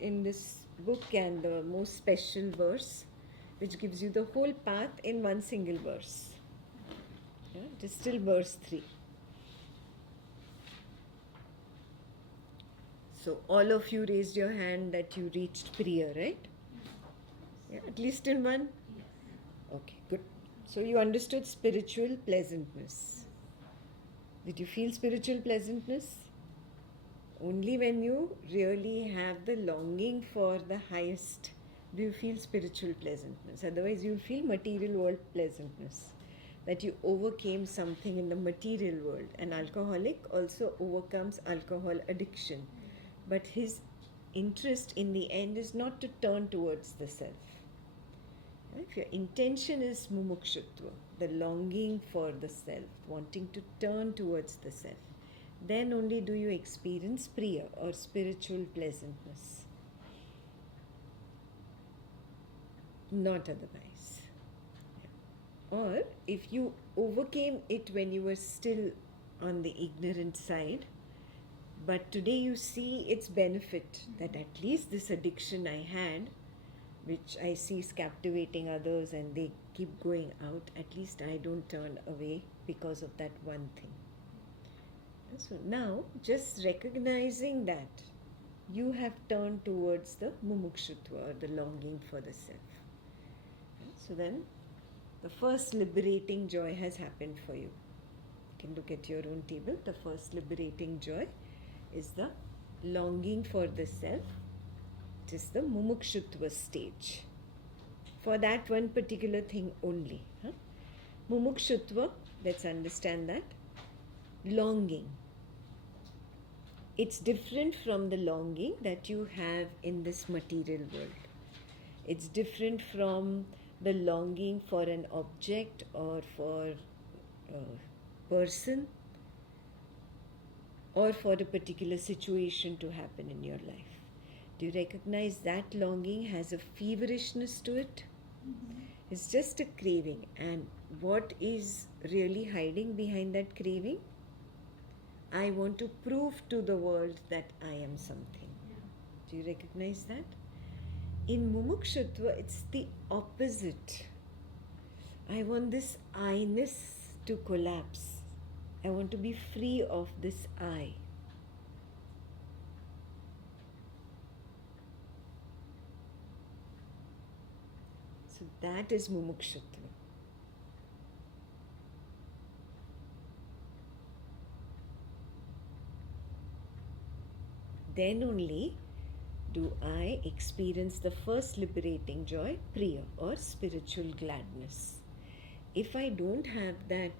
in this book, and the most special verse which gives you the whole path in one single verse. Yeah, it is still verse 3. So all of you raised your hand that you reached Priya, right? Yeah, at least in one? Okay, good. So you understood spiritual pleasantness. Did you feel spiritual pleasantness? Only when you really have the longing for the highest do you feel spiritual pleasantness. Otherwise, you'll feel material world pleasantness. That you overcame something in the material world. An alcoholic also overcomes alcohol addiction. But his interest in the end is not to turn towards the self. If your intention is mumukshutva, the longing for the self, wanting to turn towards the self, then only do you experience priya or spiritual pleasantness. Not otherwise. Or if you overcame it when you were still on the ignorant side, but today you see its benefit, that at least this addiction I had, which I see is captivating others and they keep going out, at least I don't turn away because of that one thing. So now, just recognizing that you have turned towards the mumukshutva, or the longing for the self. So then, the first liberating joy has happened for you. You can look at your own table. The first liberating joy is the longing for the self. It is the mumukshutva stage. For that one particular thing only. Mumukshutva, let's understand that. Longing. It's different from the longing that you have in this material world. It's different from the longing for an object or for a person or for a particular situation to happen in your life. Do you recognize that longing has a feverishness to it? Mm-hmm. It's just a craving. And what is really hiding behind that craving? I want to prove to the world that I am something. Yeah. Do you recognize that? In mumukshutva, it's the opposite. I want this I-ness to collapse. I want to be free of this I. So that is mumukshutva. Then only do I experience the first liberating joy, priya, or spiritual gladness. If I don't have that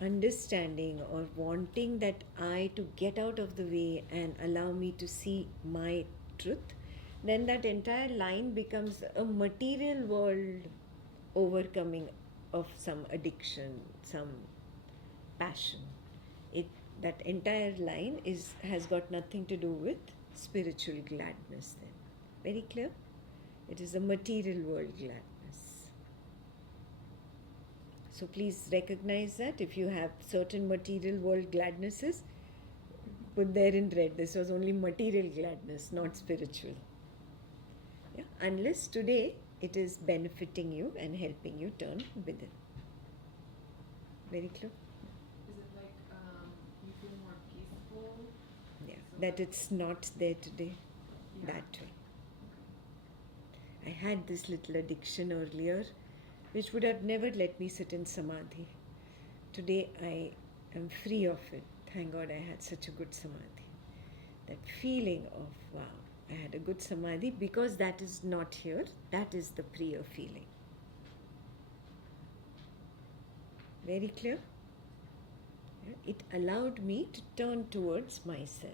understanding or wanting that I to get out of the way and allow me to see my truth, then that entire line becomes a material world overcoming of some addiction, some passion. That entire line has got nothing to do with spiritual gladness then. Very clear? It is a material world gladness. So please recognize that. If you have certain material world gladnesses, put there in red. This was only material gladness, not spiritual. Yeah? Unless today it is benefiting you and helping you turn within. Very clear? That it's not there today, that way. I had this little addiction earlier, which would have never let me sit in samadhi. Today I am free of it. Thank God I had such a good samadhi. That feeling of, wow, I had a good samadhi, because that is not here, that is the priya feeling. Very clear? It allowed me to turn towards myself.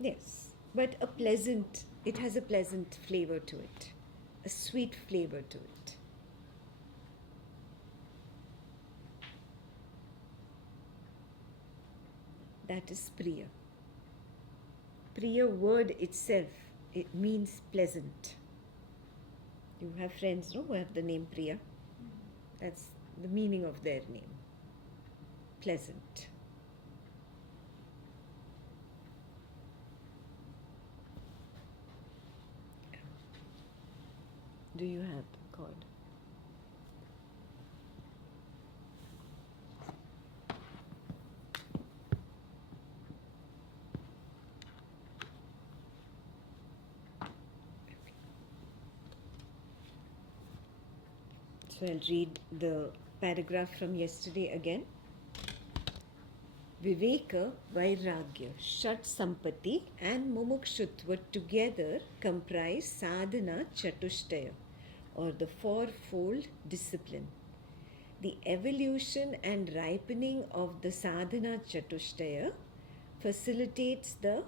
Yes, but it has a pleasant flavor to it, a sweet flavor to it. That is priya. Priya word itself, it means pleasant. You have friends, no, who have the name Priya. That's the meaning of their name. Pleasant. do you have cord? So I'll read the paragraph from yesterday again. Viveka, Vairagya, Shat Sampati and Mumukshutva together comprise sadhana chatushtaya, or the fourfold discipline. The evolution and ripening of the sadhana chatushtaya facilitates the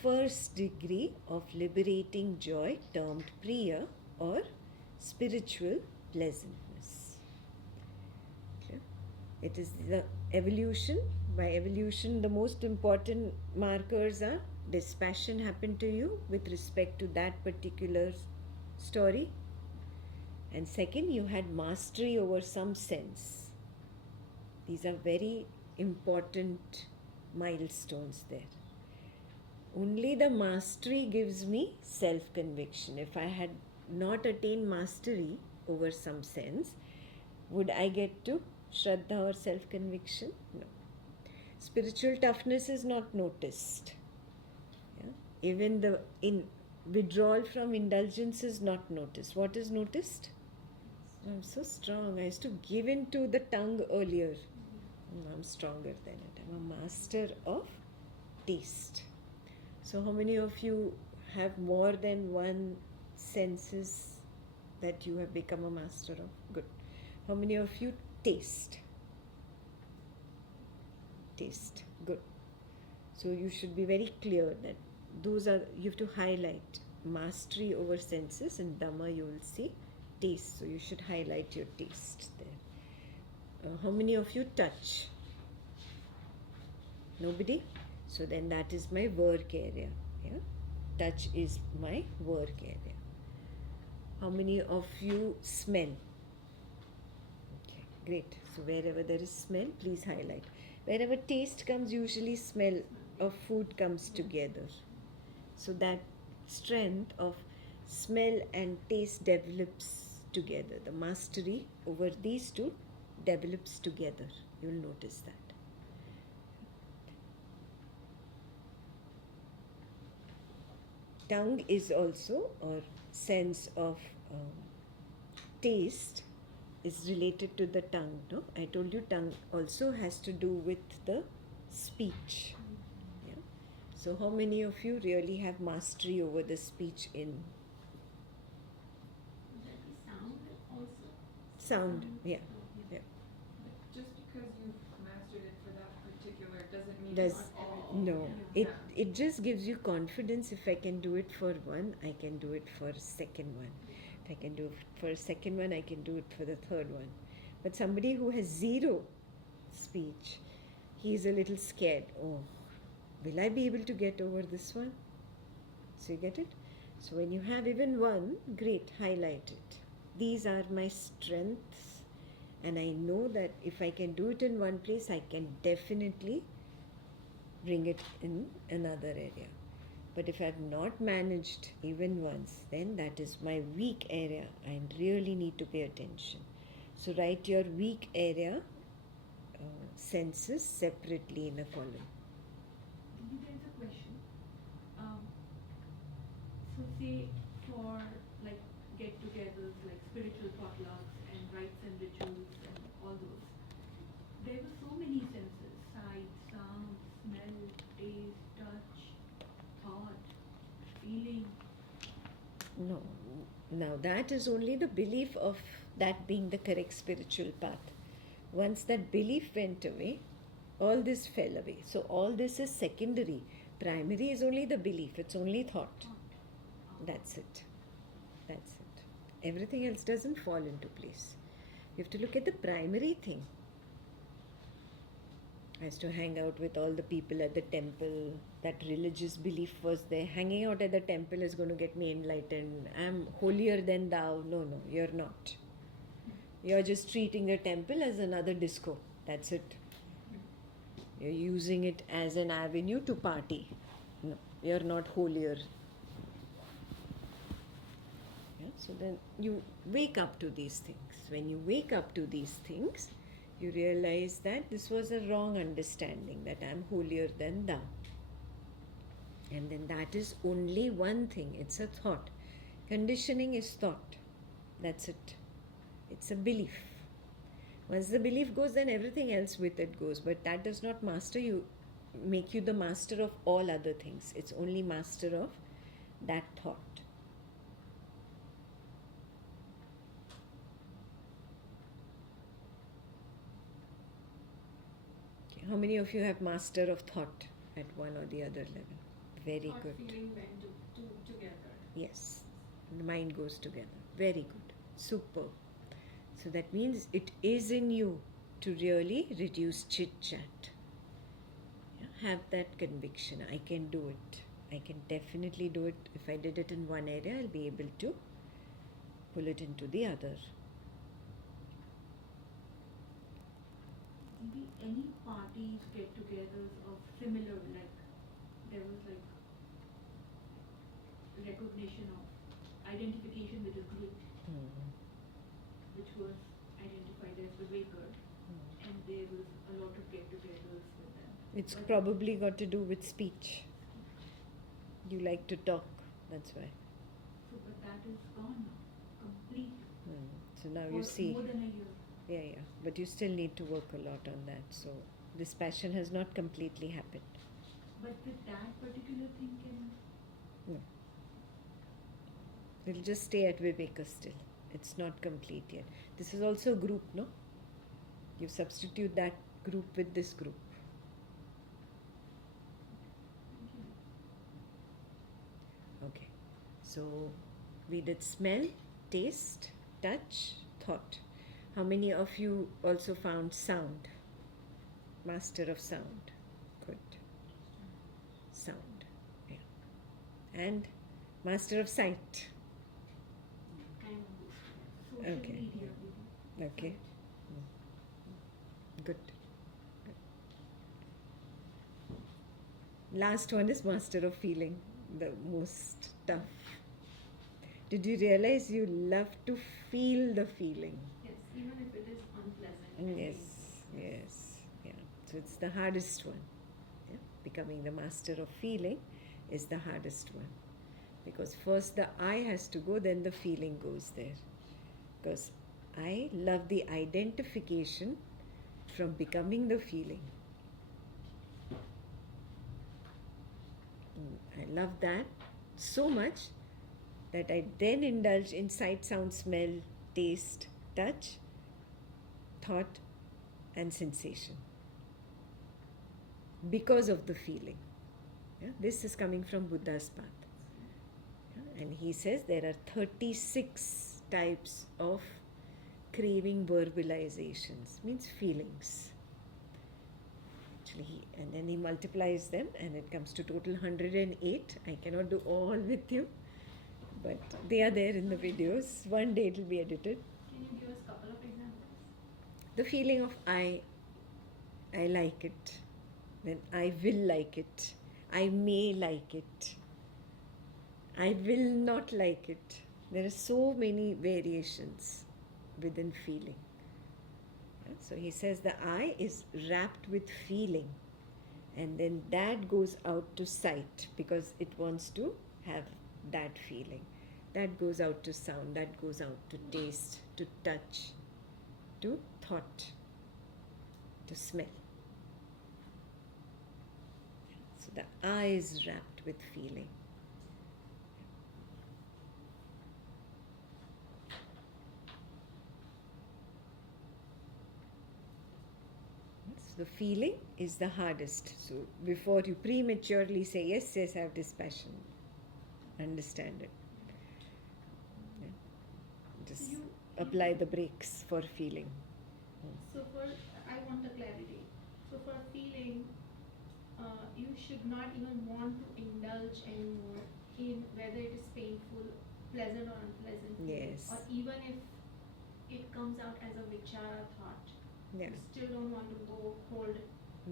first degree of liberating joy termed priya, or spiritual pleasantness. Okay. It is the evolution. By evolution, the most important markers are dispassion happened to you with respect to that particular story. And second, you had mastery over some sense. These are very important milestones there. Only the mastery gives me self-conviction. If I had not attained mastery over some sense, would I get to Shraddha or self-conviction? No. Spiritual toughness is not noticed. Yeah? Even the withdrawal from indulgence is not noticed. What is noticed? I'm so strong. I used to give in to the tongue earlier. I'm stronger than it. I'm a master of taste. So how many of you have more than one senses that you have become a master of? Good. How many of you taste? Taste. Good. So you should be very clear that those are, you have to highlight mastery over senses. In Dhamma you will see taste. So you should highlight your taste there. How many of you touch? Nobody? So then that is my work area. Yeah? Touch is my work area. How many of you smell? Okay, great. So wherever there is smell, please highlight. Wherever taste comes, usually smell of food comes together. So that strength of smell and taste develops together. The mastery over these two develops together. You will notice that. Tongue is also, or sense of taste is related to the tongue. No, I told you tongue also has to do with the speech. Yeah. So how many of you really have mastery over the speech in? Sound also. Sound, yeah. Yeah. Just because you've mastered it for that particular doesn't mean Does it's all. no. Yeah. It just gives you confidence. If I can do it for one, I can do it for a second one. If I can do it for a second one, I can do it for the third one. But somebody who has zero speech, he is a little scared. Oh, will I be able to get over this one? So you get it? So when you have even one, great, highlight it. These are my strengths, and I know that if I can do it in one place, I can definitely bring it in another area. But if I have not managed even once, then that is my weak area. I really need to pay attention. So write your weak area senses separately in a column. There is a question. So say for like get-togethers, like spiritual potlucks and rites and rituals and all those, there were so many senses: sight, sound, smell, taste, touch, thought, feeling. No. Now that is only the belief of that being the correct spiritual path. Once that belief went away, all this fell away. So all this is secondary. Primary is only the belief. It's only thought. That's it. That's it. Everything else doesn't fall into place. You have to look at the primary thing. I used to hang out with all the people at the temple. That religious belief was there. Hanging out at the temple is going to get me enlightened. I'm holier than thou. No, you're not. You're just treating the temple as another disco. That's it. You're using it as an avenue to party. No, you're not holier. Yeah? So then you wake up to these things. When you wake up to these things, you realize that this was a wrong understanding, that I am holier than thou. And then that is only one thing, it's a thought. Conditioning is thought. That's it. It's a belief. Once the belief goes, then everything else with it goes. But that does not master you, make you the master of all other things. It's only master of that thought. Okay. How many of you have master of thought at one or the other level? Very Thought, good. feeling went together. Yes. The mind goes together. Very good. Superb. So that means it is in you to really reduce chit-chat. Yeah, have that conviction. I can do it. I can definitely do it. If I did it in one area, I'll be able to pull it into the other. Maybe any parties, get-togethers of similar, like there was like recognition of identification with a group, which was identified as the waker, and there was a lot of get-togethers with them. It's But- probably got to do with speech. You like to talk, that's why. So, but that is gone now, complete. So now for you see. more than a year. Yeah. But you still need to work a lot on that. So this passion has not completely happened. But with that particular thing can. No. It'll just stay at Viveka still. It's not complete yet. This is also a group, no? You substitute that group with this group. Okay. So we did smell, taste, touch, thought. How many of you also found sound? Master of sound. Good. Sound. Yeah. And master of sight. Kind of social Okay. media. maybe. Okay. Good. Last one is master of feeling, the most tough. Did you realize you love to feel the feeling? Yes, even if it is unpleasant. Yes. Yeah. So it's the hardest one. Yeah? Becoming the master of feeling is the hardest one. Because first the I has to go, then the feeling goes there. Because I love the identification from becoming the feeling. I love that so much that I then indulge in sight, sound, smell, taste, touch, thought, and sensation. Because of the feeling. Yeah? This is coming from Buddha's path. Yeah? And he says there are 36 types of craving verbalizations, means feelings. Actually, and then he multiplies them and it comes to total 108. I cannot do all with you, but they are there in the videos. One day it will be edited. Can you give us a couple of examples? The feeling of I like it, then I will like it, I may like it, I will not like it. There are so many variations within feeling. Yeah, so he says the I is wrapped with feeling, and then that goes out to sight because it wants to have that feeling. That goes out to sound, that goes out to taste, to touch, to thought, to smell. So the I is wrapped with feeling. So the feeling is the hardest. So before you prematurely say, yes, I have dispassion, understand it. Yeah. Just You- apply the brakes for feeling. So I want a clarity. So for feeling, you should not even want to indulge anymore in whether it is painful, pleasant or unpleasant. feeling. Yes. Or even if it comes out as a vichara thought, Yeah. you still don't want to go hold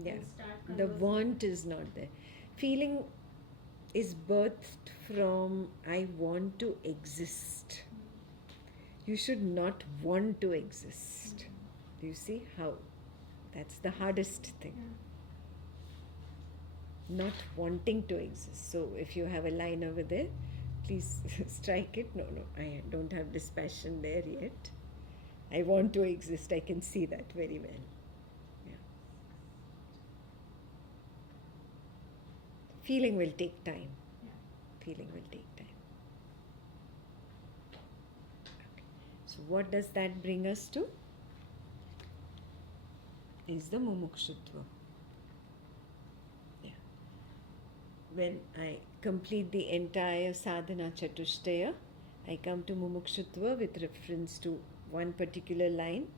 Yeah. and start The conversing. want is not there. Feeling is birthed from I want to exist. You should not want to exist. Do you see how? That's the hardest thing. Not wanting to exist. So if you have a line over there, please strike it. No, I don't have dispassion there yet. I want to exist. I can see that very well. Yeah. Feeling will take time. Feeling will take time. So what does that bring us to? Is the mumukshutva. Yeah. When I complete the entire sadhana chatushtaya, I come to mumukshutva with reference to one particular line.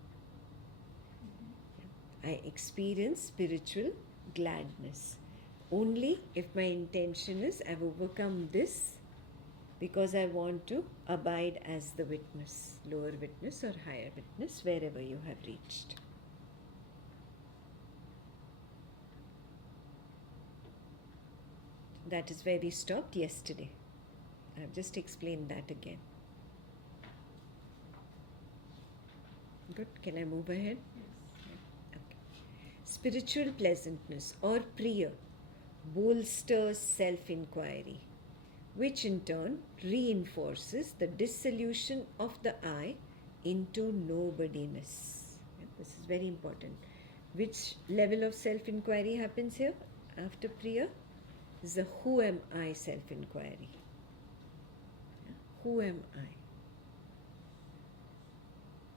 I experience spiritual gladness. Only if my intention is I've overcome this because I want to abide as the witness, lower witness or higher witness, wherever you have reached. That is where we stopped yesterday. I've just explained that again. Good. Can I move ahead? Yes. Okay. Spiritual pleasantness or priya bolsters self-inquiry, which in turn reinforces the dissolution of the I into nobodiness. This is very important. Which level of self-inquiry happens here after priya? Is the who am I self-inquiry. Who am I?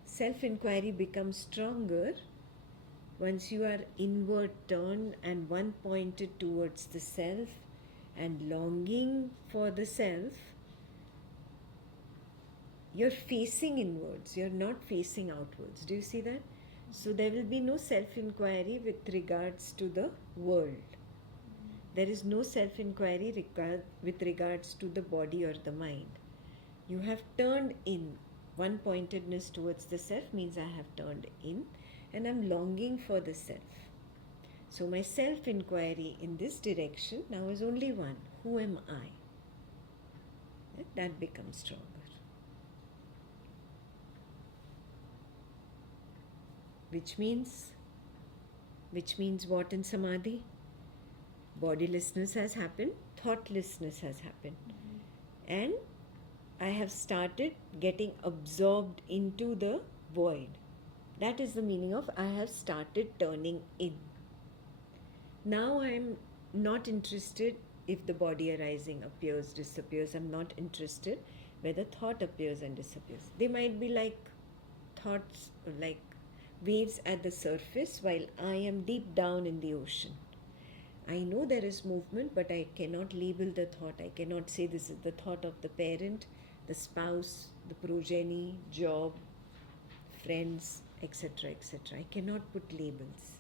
Self-inquiry becomes stronger once you are inward turned and one pointed towards the self and longing for the self. You're facing inwards, you're not facing outwards. Do you see that? So there will be no self-inquiry with regards to the world. There is no self-inquiry with regards to the body or the mind. You have turned in. One pointedness towards the self means I have turned in and I'm longing for the self. So my self-inquiry in this direction now is only one. Who am I? That becomes stronger. Which means what in Samadhi? Bodilessness has happened, thoughtlessness has happened. And I have started getting absorbed into the void. That is the meaning of I have started turning in. Now I am not interested if the body arising appears, disappears. I am not interested whether thought appears and disappears. They might be like thoughts, like waves at the surface while I am deep down in the ocean. I know there is movement, but I cannot label the thought. I cannot say this is the thought of the parent, the spouse, the progeny, job, friends, etc., etc. I cannot put labels.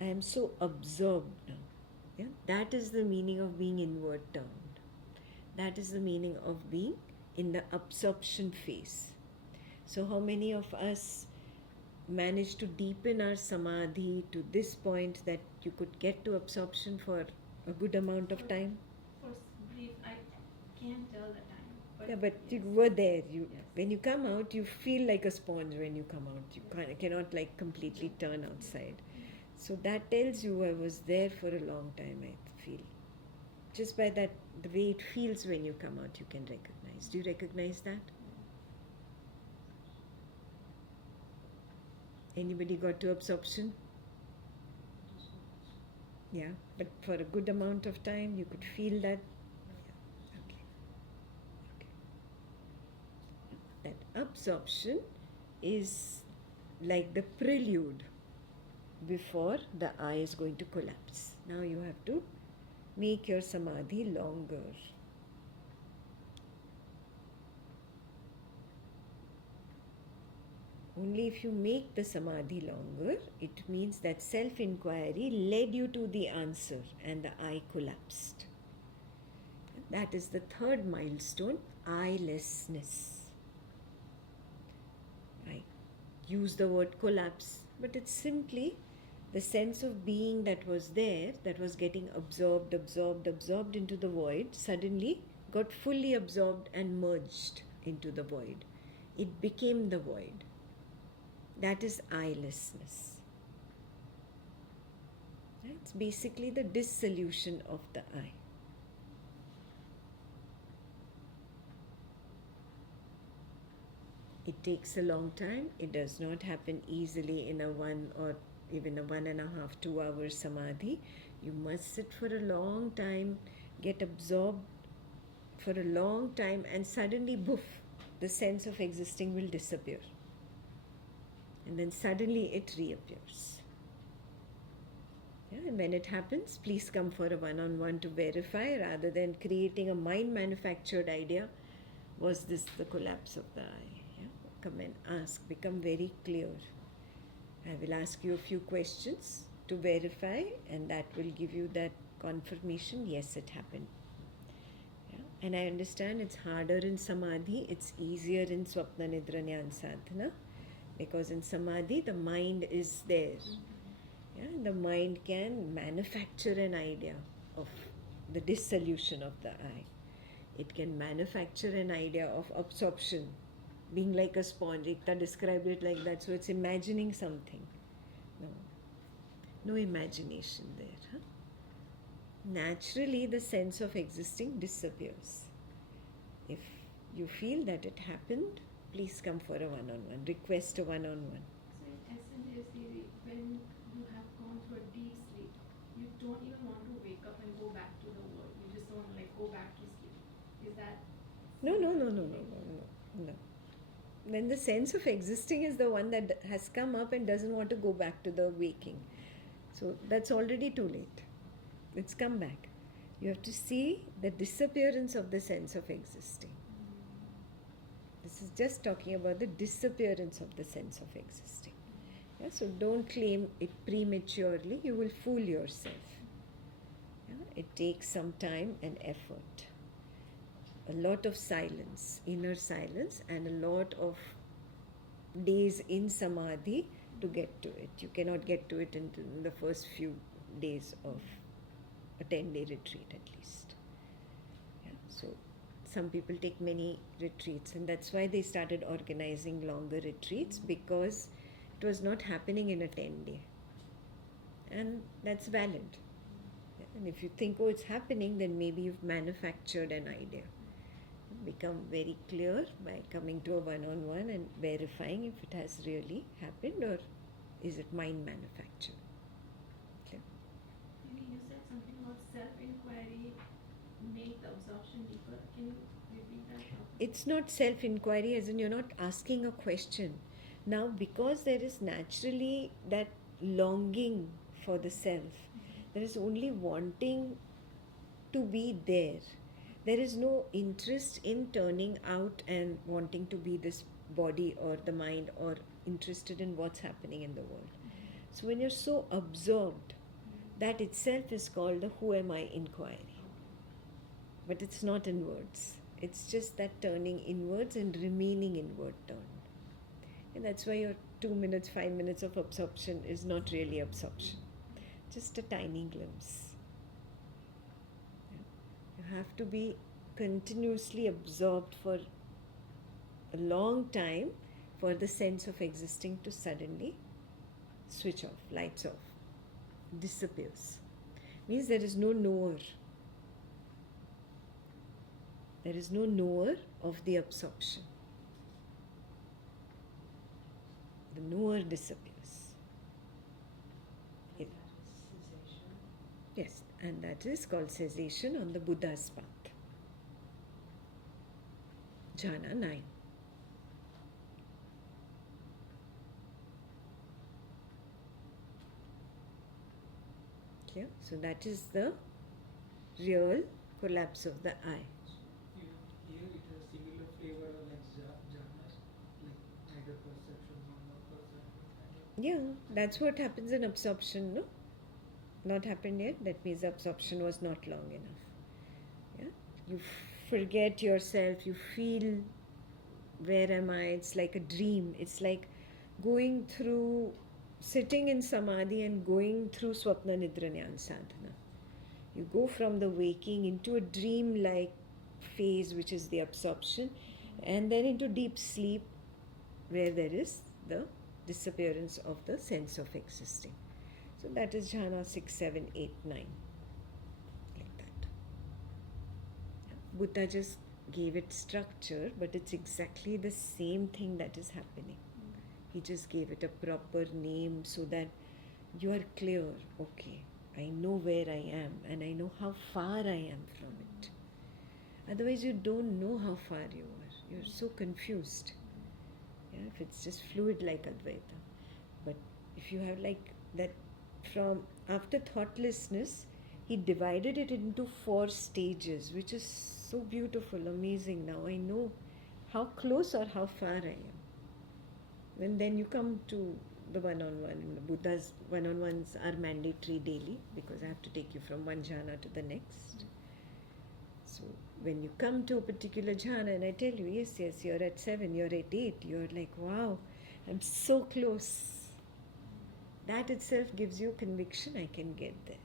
I am so absorbed now. Yeah? That is the meaning of being inward turned. That is the meaning of being in the absorption phase. So how many of us manage to deepen our samadhi to this point that you could get to absorption for a good amount of time? For brief, I can't tell the time. But you were there. When you come out, you feel like a sponge when you come out. You cannot like completely turn outside. So that tells you I was there for a long time, I feel. Just by that, the way it feels when you come out, you can recognize. Do you recognize that? Anybody got to absorption? Yeah, but for a good amount of time, you could feel that. That absorption is like the prelude before the eye is going to collapse. Now you have to make your samadhi longer. Only if you make the samadhi longer, it means that self-inquiry led you to the answer and the eye collapsed. That is the third milestone, eyelessness. I use the word collapse, but it's simply the sense of being that was there, that was getting absorbed into the void, suddenly got fully absorbed and merged into the void. It became the void. That is eyelessness. It's basically the dissolution of the I. It takes a long time. It does not happen easily in a 1 or even a 1.5, 2 hour samadhi. You must sit for a long time, get absorbed for a long time, and suddenly, boof, the sense of existing will disappear. And then suddenly it reappears. Yeah, and when it happens, please come for a one-on-one to verify rather than creating a mind-manufactured idea. Was this the collapse of the I? Yeah? Come and ask. Become very clear. I will ask you a few questions to verify, and that will give you that confirmation. Yes, it happened. Yeah? And I understand it's harder in Samadhi. It's easier in Swapna Nidra Jnana Sadhana, because in Samadhi the mind is there. Yeah? The mind can manufacture an idea of the dissolution of the I. It can manufacture an idea of absorption, being like a sponge. Ekta described it like that. So it's imagining something. No imagination there. Huh? Naturally, the sense of existing disappears. If you feel that it happened, please come for a one-on-one. Request a one-on-one. So in essence, when you have gone through a deep sleep, you don't even want to wake up and go back to the world. You just don't want to go back to sleep. Is that? No. Then the sense of existing is the one that has come up and doesn't want to go back to the waking. So that's already too late. It's come back. You have to see the disappearance of the sense of existing. This is just talking about the disappearance of the sense of existing. Yeah? So don't claim it prematurely. You will fool yourself. Yeah? It takes some time and effort. A lot of silence, inner silence, and a lot of days in samadhi to get to it. You cannot get to it in the first few days of a 10-day retreat at least. Yeah? So some people take many retreats, and that's why they started organizing longer retreats, because it was not happening in a 10-day. And that's valid. Yeah? And if you think, oh, it's happening, then maybe you've manufactured an idea. Become very clear by coming to a one-on-one and verifying if it has really happened or is it mind manufactured. Okay. You said something about self-inquiry make the absorption deeper. Can you repeat that? It's not self-inquiry as in you're not asking a question. Now, because there is naturally that longing for the self, there is only wanting to be there. There is no interest in turning out and wanting to be this body or the mind or interested in what's happening in the world. So when you're so absorbed, that itself is called the who am I inquiry. But it's not in words. It's just that turning inwards and remaining inward turned. And that's why your 2 minutes, 5 minutes of absorption is not really absorption. Just a tiny glimpse. You have to be continuously absorbed for a long time for the sense of existing to suddenly switch off, lights off, disappears. Means there is no knower. There is no knower of the absorption. The knower disappears. Yes, and that is called cessation on the Buddha's path. Jhana 9. Okay, so that is the real collapse of the I. Here it has similar flavor like jhanas, like neither perception nor no perception. Yeah, that's what happens in absorption, no? Not happened yet, that means absorption was not long enough. Yeah? You forget yourself, you feel, where am I? It's like a dream. It's like going through, sitting in samadhi and going through Swapna Nidra Jnana Sadhana. You go from the waking into a dream-like phase, which is the absorption, and then into deep sleep, where there is the disappearance of the sense of existing. So that is jhana 6, 7, 8, 9. Like that. Buddha just gave it structure, but it's exactly the same thing that is happening. He just gave it a proper name so that you are clear, okay, I know where I am and I know how far I am from it. Otherwise, you don't know how far you are. You're so confused. Yeah, if it's just fluid like Advaita. But if you have like that, from after thoughtlessness, he divided it into 4 stages, which is so beautiful, amazing. Now I know how close or how far I am. And then you come to the one-on-one. The Buddha's one-on-ones are mandatory daily because I have to take you from one jhana to the next. So when you come to a particular jhana and I tell you, yes, you're at 7, you're at 8, you're like, wow, I'm so close. That itself gives you conviction, I can get there.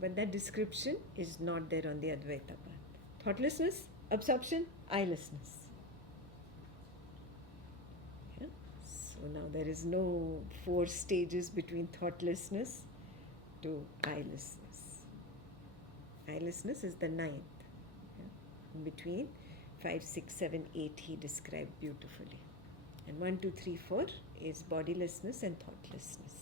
But that description is not there on the Advaita path. Thoughtlessness, absorption, eyelessness. Yeah? So now there is no 4 stages between thoughtlessness to eyelessness. Eyelessness is the 9th. Yeah? In between 5, 6, 7, 8 he described beautifully. And 1, 2, 3, 4 is bodilessness and thoughtlessness.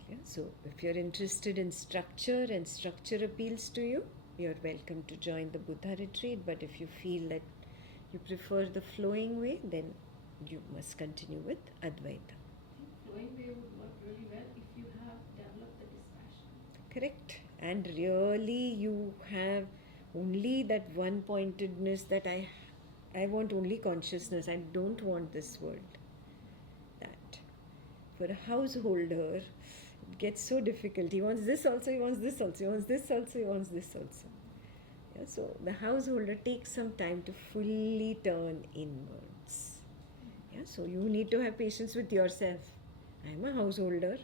Okay, so if you're interested in structure and structure appeals to you, you're welcome to join the Buddha retreat. But if you feel that you prefer the flowing way, then you must continue with Advaita. Flowing way would work really well if you have developed the dispassion. Correct. And really you have only that one-pointedness that I want only consciousness. I don't want this world. That. For a householder, it gets so difficult. He wants this also, he wants this also, he wants this also, he wants this also. Yeah, so the householder takes some time to fully turn inwards. Yeah, so you need to have patience with yourself. I am a householder.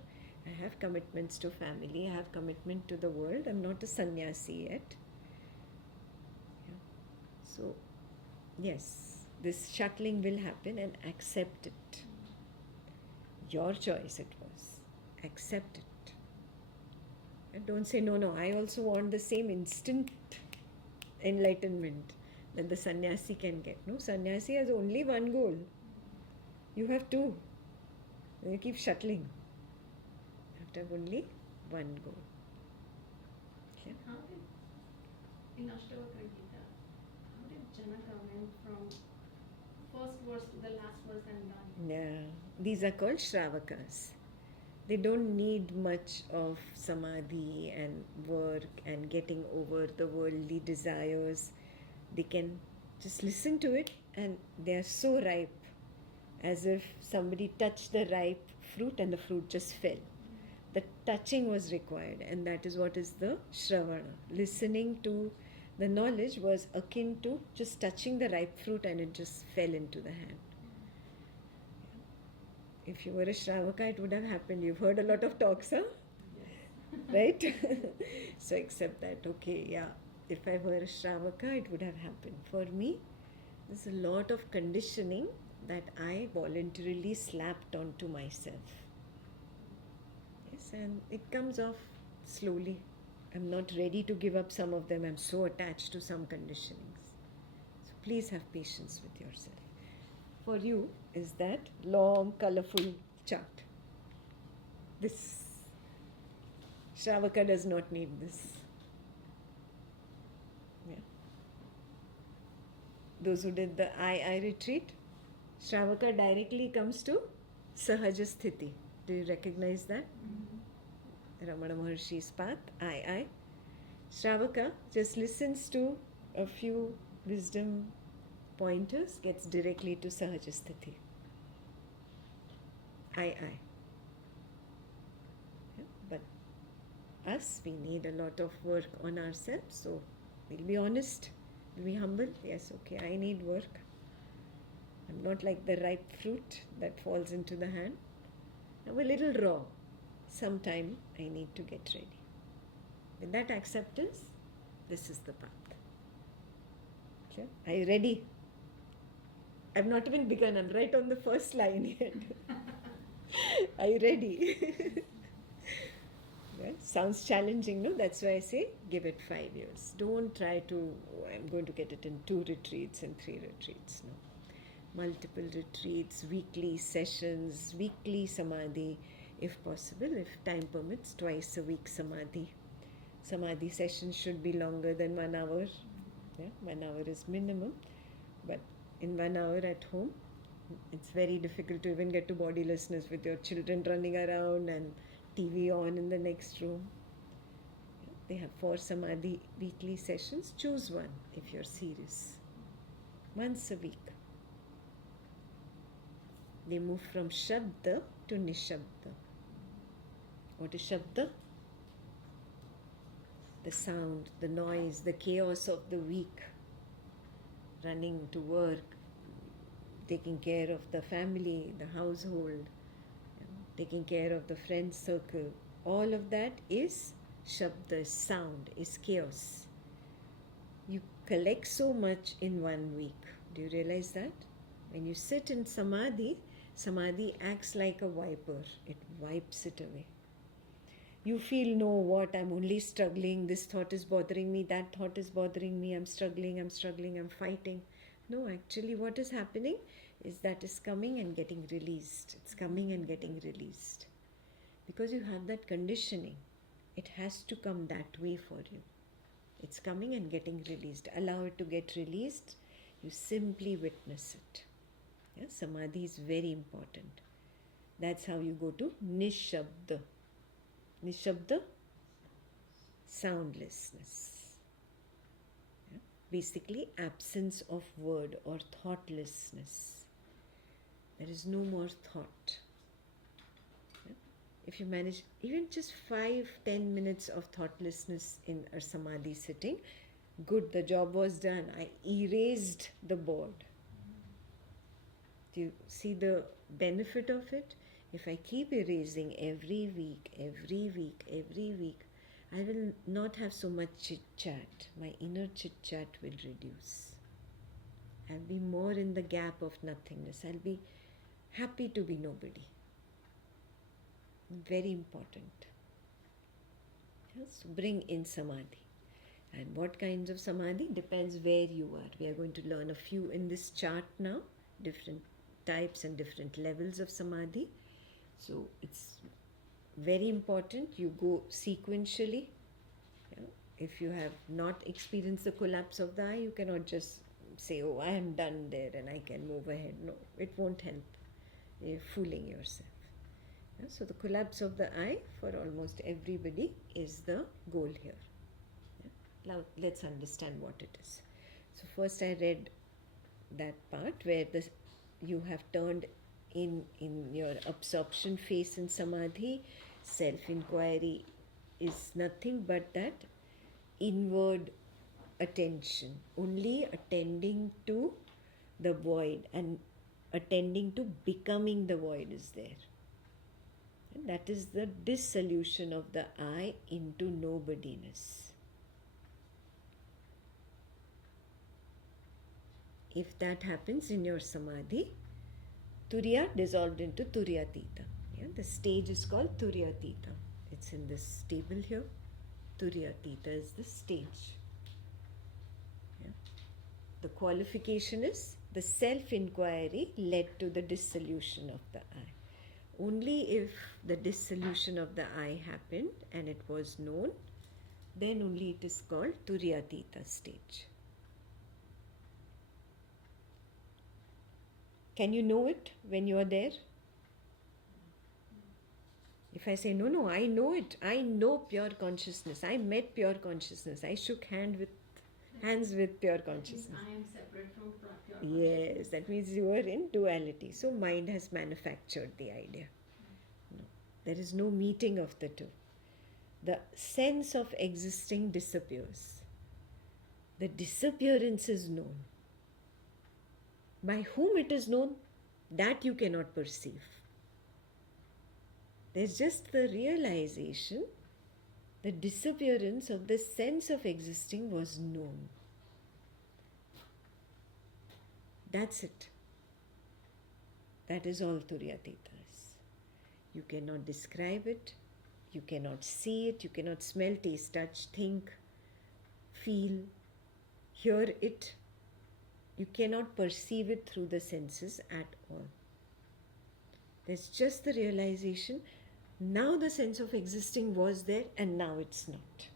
I have commitments to family. I have commitment to the world. I'm not a sannyasi yet. Yeah. So, yes, this shuttling will happen and accept it. Your choice it was. Accept it. And don't say, no, I also want the same instant enlightenment that the sannyasi can get. No, sannyasi has only one goal. You have 2. You keep shuttling. You have to have only one goal. Okay. How did, in Ashtavakra Gita, how did Janaka went from first verse to the last verse and done? Yeah, these are called Shravakas. They don't need much of samadhi and work and getting over the worldly desires. They can just listen to it and they are so ripe, as if somebody touched the ripe fruit and the fruit just fell. The touching was required, and that is what is the Shravana. Listening to the knowledge was akin to just touching the ripe fruit and it just fell into the hand. If you were a Shravaka, it would have happened. You've heard a lot of talks, huh? Right? So accept that. Okay, yeah. If I were a Shravaka, it would have happened. For me, there's a lot of conditioning that I voluntarily slapped onto myself. Yes, and it comes off slowly. I'm not ready to give up some of them. I'm so attached to some conditionings. So please have patience with yourself. For you is that long, colorful chart. This Shravaka does not need this. Yeah. Those who did the I retreat, Shravaka directly comes to Sahaja Sthiti. Do you recognize that? Ramana Maharshi's path, I. Shravaka just listens to a few wisdom pointers, gets directly to Sahaja Sthiti. I. Yeah, but us, we need a lot of work on ourselves, so we'll be honest, we'll be humble. Yes, okay, I need work. I'm not like the ripe fruit that falls into the hand. I'm a little raw. Sometime I need to get ready. With that acceptance, this is the path. Okay? Are you ready? I've not even begun. I'm right on the first line yet. Are you ready? Yeah, sounds challenging, no? That's why I say give it 5 years. Don't try to, oh, I'm going to get it in 2 retreats and 3 retreats. No. Multiple retreats, weekly sessions, weekly samadhi, if possible, if time permits, twice a week samadhi. Samadhi sessions should be longer than 1 hour. Yeah, 1 hour is minimum. But in 1 hour at home, it's very difficult to even get to bodilessness with your children running around and TV on in the next room. They have 4 samadhi weekly sessions. Choose one if you're serious. Once a week. They move from Shabda to Nishabda. What is Shabda? The sound, the noise, the chaos of the week. Running to work, taking care of the family, the household, taking care of the friend circle. All of that is Shabda, sound, is chaos. You collect so much in 1 week. Do you realize that? When you sit in samadhi, samadhi acts like a wiper. It wipes it away. You feel, no, what, I'm only struggling, this thought is bothering me, that thought is bothering me, I'm struggling, I'm fighting. No, actually what is happening is that is coming and getting released. It's coming and getting released. Because you have that conditioning. It has to come that way for you. It's coming and getting released. Allow it to get released. You simply witness it. Yeah? Samadhi is very important. That's how you go to Nishabda. Nishabda, soundlessness. Yeah? Basically, absence of word or thoughtlessness. There is no more thought. Yeah? If you manage even just 5-10 minutes of thoughtlessness in a samadhi sitting, good, the job was done. I erased the board. Do you see the benefit of it? If I keep erasing every week, I will not have so much chit-chat. My inner chit-chat will reduce. I'll be more in the gap of nothingness. I'll be happy to be nobody. Very important. Yes, bring in samadhi. And what kinds of samadhi? Depends where you are. We are going to learn a few in this chart now. Different types and different levels of samadhi. So it's very important you go sequentially. Yeah? If you have not experienced the collapse of the eye, you cannot just say, oh, I am done there and I can move ahead. No, it won't help. You're fooling yourself. Yeah? So the collapse of the eye for almost everybody is the goal here. Yeah? Now let's understand what it is. So first I read that part where you have turned in your absorption phase in samadhi. Self-inquiry is nothing but that inward attention, only attending to the void and attending to becoming the void is there. And that is the dissolution of the I into nobodiness. If that happens in your samadhi, Turiya dissolved into Turiyatita. Yeah, the stage is called Turiyatita. It's in this table here. Turiyatita is the stage. Yeah. The qualification is the self-inquiry led to the dissolution of the I. Only if the dissolution of the I happened and it was known, then only it is called Turiyatita stage. Can you know it when you are there? If I say, no, I know it. I know pure consciousness. I met pure consciousness. I shook hands with pure consciousness. I am separate from pure Yes, consciousness. that means you are in duality. So mind has manufactured the idea. No, there is no meeting of the two. The sense of existing disappears. The disappearance is known. By whom it is known, that you cannot perceive. There's just the realization The disappearance of the sense of existing was known. That's it. That is all Turyatita is. You cannot describe it, you cannot see it, you cannot smell, taste, touch, think, feel, hear it. You cannot perceive it through the senses at all. There's just the realization, now the sense of existing was there and now it's not.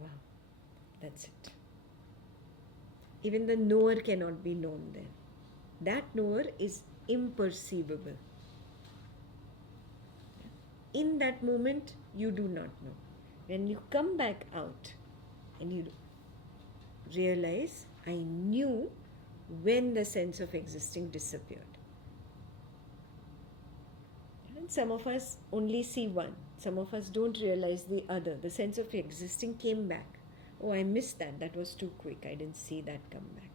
Wow, that's it. Even the knower cannot be known then. That knower is imperceivable. In that moment, you do not know. When you come back out and you realize, I knew when the sense of existing disappeared. And some of us only see one. Some of us don't realize the other. The sense of existing came back. Oh, I missed that. That was too quick. I didn't see that come back.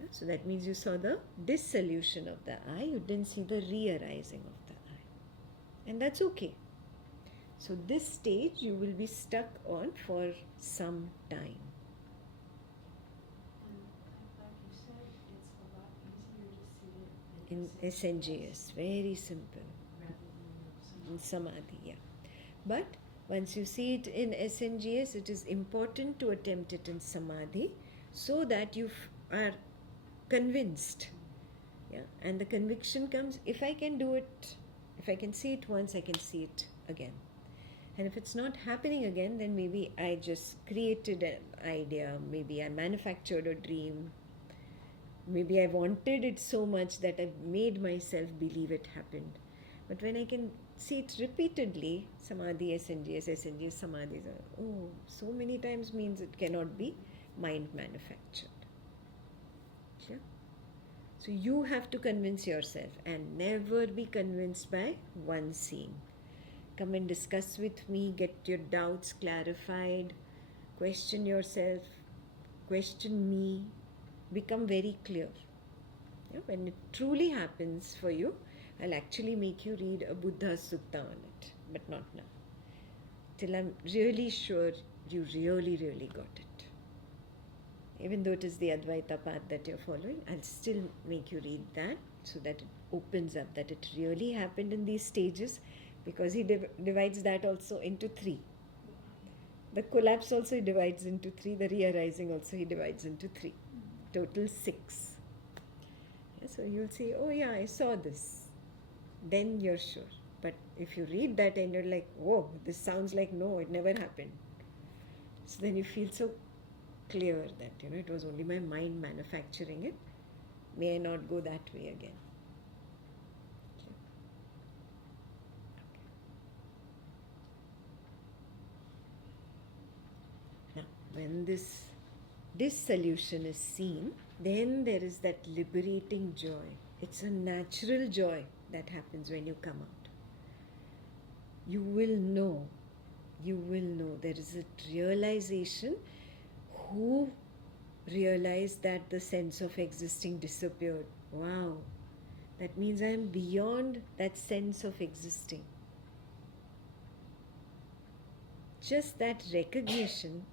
Yeah? So that means you saw the dissolution of the I. You didn't see the re-arising of the I. And that's okay. So this stage you will be stuck on for some time. Like you said, it's a lot easier to see it In SNGS, very simple. rather than In Samadhi, yeah. But once you see it in SNGS, it is important to attempt it in Samadhi so that you are convinced. Yeah? And the conviction comes, if I can do it, if I can see it once, I can see it again. And if it's not happening again, then maybe I just created an idea, maybe I manufactured a dream, maybe I wanted it so much that I made myself believe it happened. But when I can see it repeatedly, Samadhi, SNGS, Samadhi, oh, so many times means it cannot be mind manufactured. Clear? So you have to convince yourself and never be convinced by one seeing. Come and discuss with me, get your doubts clarified, question yourself, question me, become very clear. Yeah? When it truly happens for you, I'll actually make you read a Buddha Sutta on it, but not now. Till I'm really sure you really, really got it. Even though it is the Advaita path that you're following, I'll still make you read that so that it opens up, that it really happened in these stages, because he divides that also into 3. The collapse also he divides into 3, the re-arising also he divides into 3. Total 6. Yeah, so you'll see, oh yeah, I saw this. Then you're sure. But if you read that and you're like, whoa, this sounds like no, it never happened. So then you feel so clear that, it was only my mind manufacturing it. May I not go that way again. Okay. Now, when this dissolution is seen, then there is that liberating joy. It's a natural joy that happens when you come out. You will know. There is a realization. Who realized that the sense of existing disappeared? Wow. That means I am beyond that sense of existing. Just that recognition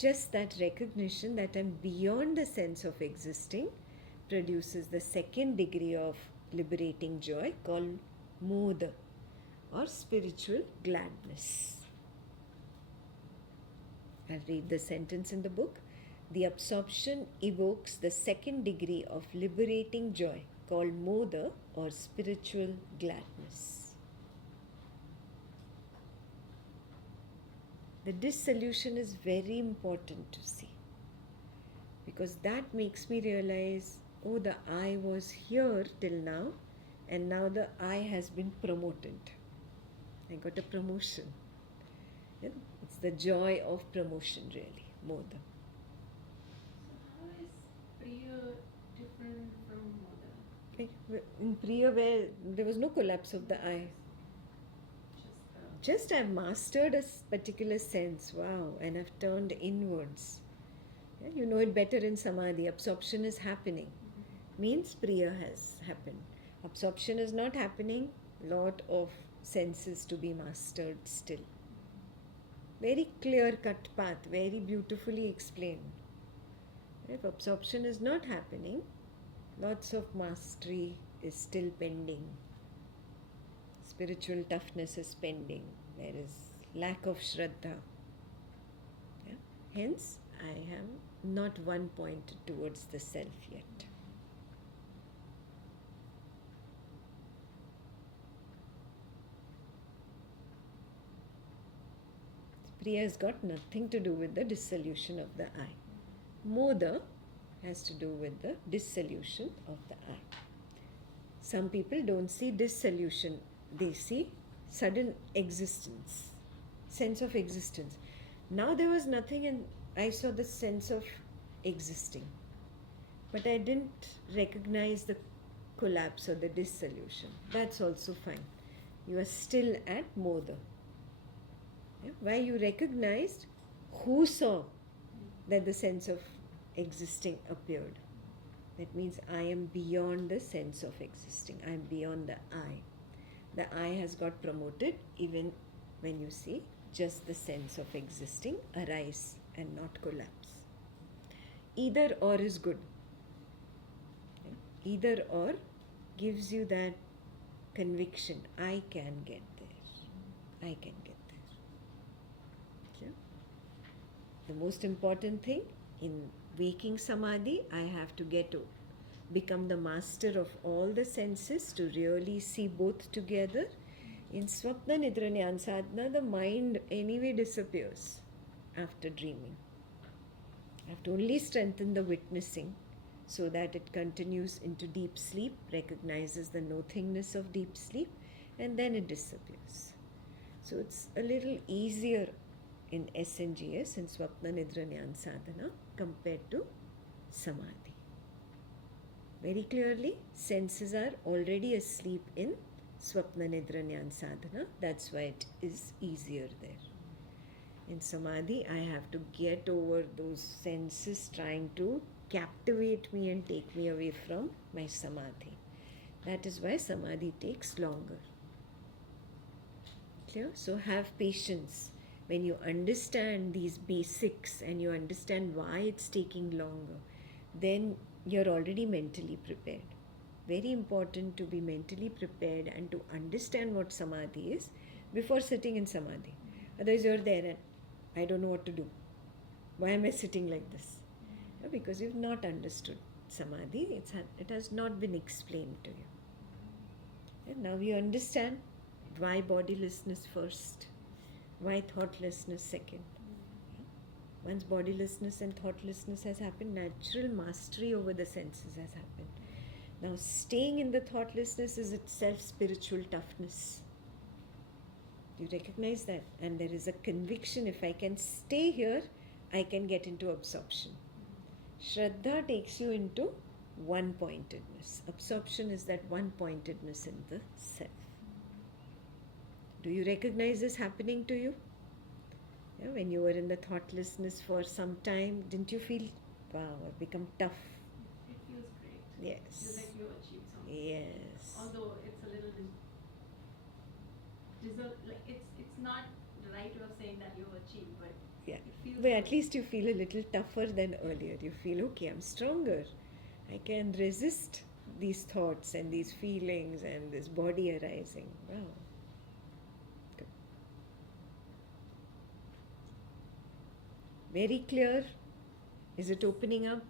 that I'm beyond the sense of existing produces the second degree of liberating joy called moda, or spiritual gladness. I'll read the sentence in the book. The absorption evokes the second degree of liberating joy called moda, or spiritual gladness. The dissolution is very important to see, because that makes me realize, oh, the I was here till now, and now the I has been promoted. I got a promotion. Yeah? It's the joy of promotion, really, moda. So how is Priya different from Moda? In Priya, where there was no collapse of the I. Just I've mastered a particular sense, wow, and I've turned inwards. Yeah, you know it better in Samadhi. Absorption is happening. Means Priya has happened. Absorption is not happening. Lot of senses to be mastered still. Very clear-cut path, very beautifully explained. If absorption is not happening, lots of mastery is still pending. Spiritual toughness is pending. There is lack of Shraddha. Yeah? Hence, I am not one pointed towards the self yet. Priya has got nothing to do with the dissolution of the I. Moda has to do with the dissolution of the I. Some people don't see dissolution, they see sudden existence, sense of existence. Now there was nothing and I saw the sense of existing. But I didn't recognize the collapse or the dissolution. That's also fine. You are still at Moda. Yeah? Why you recognized who saw that the sense of existing appeared. That means I am beyond the sense of existing. I am beyond the I. The I has got promoted even when you see just the sense of existing arise and not collapse. Either or is good. Okay? Either or gives you that conviction. I can get there. I can get there. Okay? The most important thing in waking samadhi, I have to get to become the master of all the senses to really see both together. In Swapna Nidra Jnana Sadhana, the mind anyway disappears after dreaming. I have to only strengthen the witnessing so that it continues into deep sleep, recognizes the nothingness of deep sleep, and then it disappears. So it's a little easier in SNGS, in Swapna Nidra Jnana Sadhana, compared to Samadhi. Very clearly, senses are already asleep in Swapna Nidra Jnana Sadhana. That's why it is easier there. In Samadhi, I have to get over those senses trying to captivate me and take me away from my Samadhi. That is why Samadhi takes longer. Clear? So have patience. When you understand these basics and you understand why it's taking longer, then you're already mentally prepared. Very important to be mentally prepared and to understand what Samadhi is before sitting in Samadhi. Otherwise you're there and I don't know what to do. Why am I sitting like this? Because you've not understood Samadhi. It has not been explained to you. And now you understand why bodilessness first, why thoughtlessness second. Once bodilessness and thoughtlessness has happened, natural mastery over the senses has happened. Now staying in the thoughtlessness is itself spiritual toughness. You recognize that, and there is a conviction, if I can stay here, I can get into absorption. Shraddha takes you into one-pointedness. Absorption is that one-pointedness in the self. Do you recognize this happening to you? Yeah, when you were in the thoughtlessness for some time, didn't you feel, wow, I've become tough? It feels great. Yes. Feels like you achieved something. Yes. Although it's a little like it's not the right way of saying that you've achieved, but Yeah. it feels But at good. least you feel a little tougher than earlier. You feel, okay, I'm stronger. I can resist these thoughts and these feelings and this body arising. Wow. Good. Very clear? Is it opening up?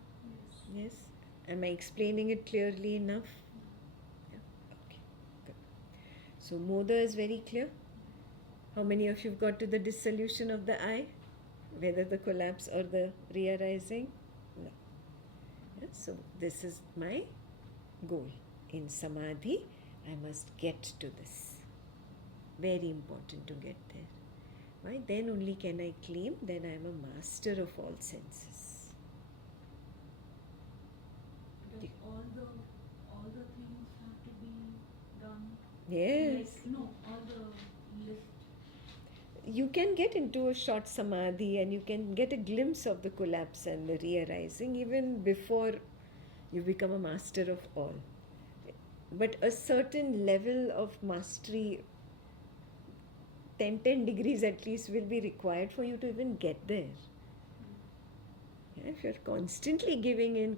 Yes. Yes? Am I explaining it clearly enough? Yeah. Okay. Good. So Moda is very clear. How many of you have got to the dissolution of the I? Whether the collapse or the re-arising? No. Yeah, so this is my goal. In Samadhi, I must get to this. Very important to get there. Why? Then only can I claim that I am a master of all senses. Does all the things have to be done? Yes. Like, no, all the list. You can get into a short samadhi and you can get a glimpse of the collapse and the re-arising even before you become a master of all. But a certain level of mastery 10 degrees at least will be required for you to even get there. Yeah, if you're constantly giving in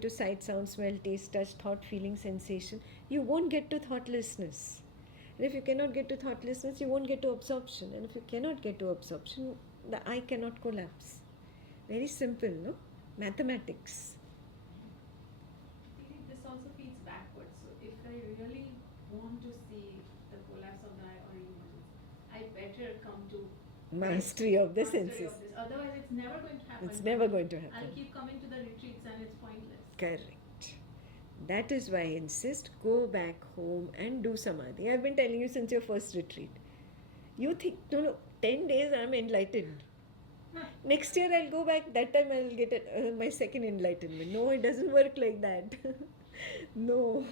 to sight, sound, smell, taste, touch, thought, feeling, sensation, you won't get to thoughtlessness. And if you cannot get to thoughtlessness, you won't get to absorption. And if you cannot get to absorption, the I cannot collapse. Very simple, no? Mathematics. This also feeds backwards. So if I really want to see the collapse of the I or emergence, I better come to Mastery of the mastery senses. of this. Otherwise, it's never going to happen. It's never going to happen. I'll keep coming to the retreats and it's pointless. Correct. That is why I insist, go back home and do samadhi. I've been telling you since your first retreat. You think, no, 10 days I'm enlightened. Next year I'll go back, that time I'll get my second enlightenment. No, it doesn't work like that. No,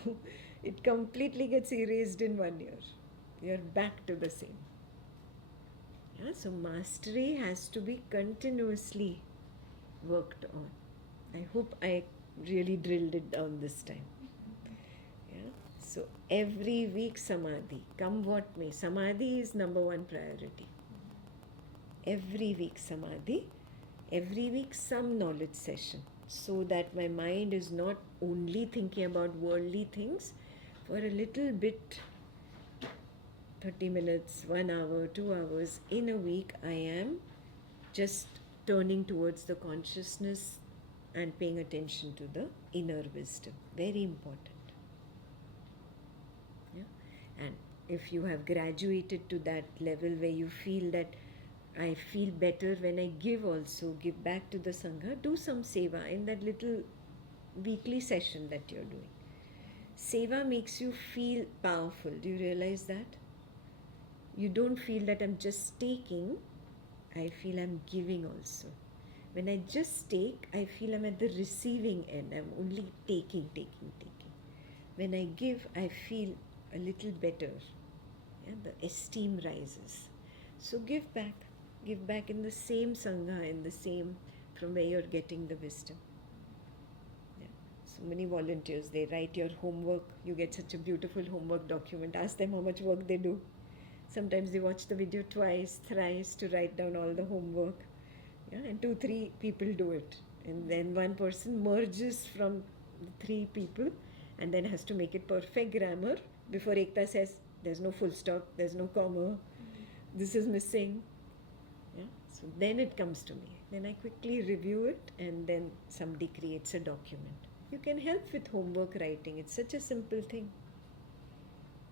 it completely gets erased in 1 year. You're back to the same. Yeah, so mastery has to be continuously worked on. I hope I really drilled it down this time. Yeah. So every week samadhi, come what may. Samadhi is number one priority. Every week samadhi, every week some knowledge session, so that my mind is not only thinking about worldly things for a little bit, 30 minutes, 1 hour, 2 hours in a week. I am just turning towards the consciousness and paying attention to the inner wisdom. Very important. Yeah? And if you have graduated to that level where you feel that I feel better when I give also, give back to the Sangha, do some seva in that little weekly session that you're doing. Seva makes you feel powerful. Do you realize that? You don't feel that I'm just taking, I feel I'm giving also. When I just take, I feel I'm at the receiving end. I'm only taking. When I give, I feel a little better. Yeah, the esteem rises. So give back. Give back in the same Sangha, in the same, from where you're getting the wisdom. Yeah. So many volunteers, they write your homework. You get such a beautiful homework document. Ask them how much work they do. Sometimes they watch the video twice, thrice to write down all the homework. Yeah, and 2-3 people do it. And then one person merges from the 3 people and then has to make it perfect grammar before Ekta says, there's no full stop, there's no comma, this is missing. Yeah? So then it comes to me. Then I quickly review it and then somebody creates a document. You can help with homework writing. It's such a simple thing.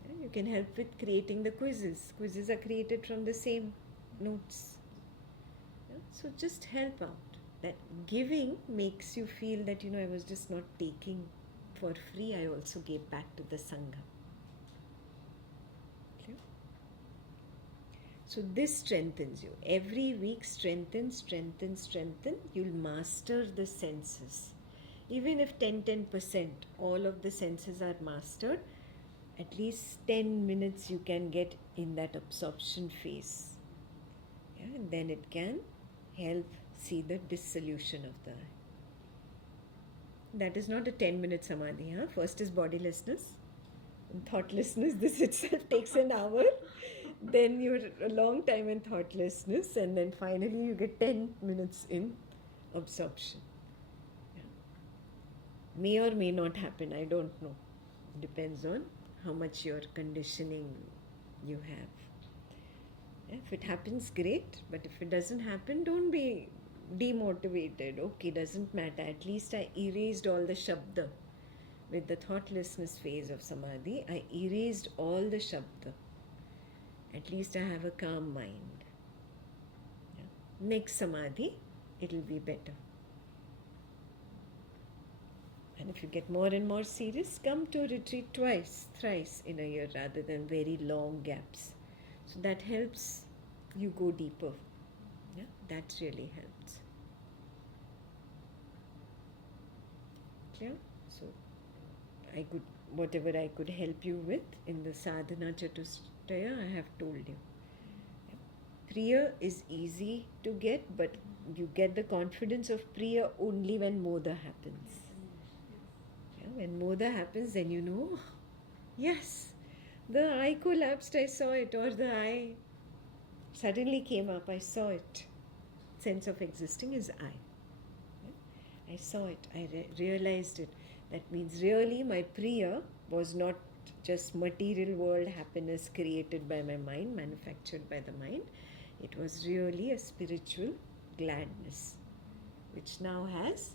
Yeah? You can help with creating the quizzes. Quizzes are created from the same notes. Yeah? So just help out. That giving makes you feel that, I was just not taking for free. I also gave back to the Sangha. Okay? So this strengthens you. Every week strengthen. You'll master the senses. Even if 10%, all of the senses are mastered, at least 10 minutes you can get in that absorption phase. Yeah, and then it can help see the dissolution of the I. That is not a 10-minute samadhi. Huh? First is bodilessness and thoughtlessness. This itself takes an hour. Then you're a long time in thoughtlessness, and then finally you get 10 minutes in absorption. Yeah. May or may not happen, I don't know. Depends on how much your conditioning you have. If it happens, great. But if it doesn't happen, don't be demotivated. Okay, doesn't matter. At least I erased all the shabda. With the thoughtlessness phase of samadhi, I erased all the shabda. At least I have a calm mind. Yeah. Next samadhi, it will be better. And if you get more and more serious, come to retreat twice, thrice in a year rather than very long gaps. So that helps you go deeper. Yeah, that really helps. Clear? So whatever I could help you with in the sadhana chatushtaya, I have told you. Yeah. Priya is easy to get, but you get the confidence of Priya only when Moda happens. Yeah, when Moda happens, then you know, yes, The I collapsed, I saw it, or the I suddenly came up, I saw it. Sense of existing is I. I saw it, I realized it. That means really my Priya was not just material world happiness created by my mind, manufactured by the mind. It was really a spiritual gladness, which now has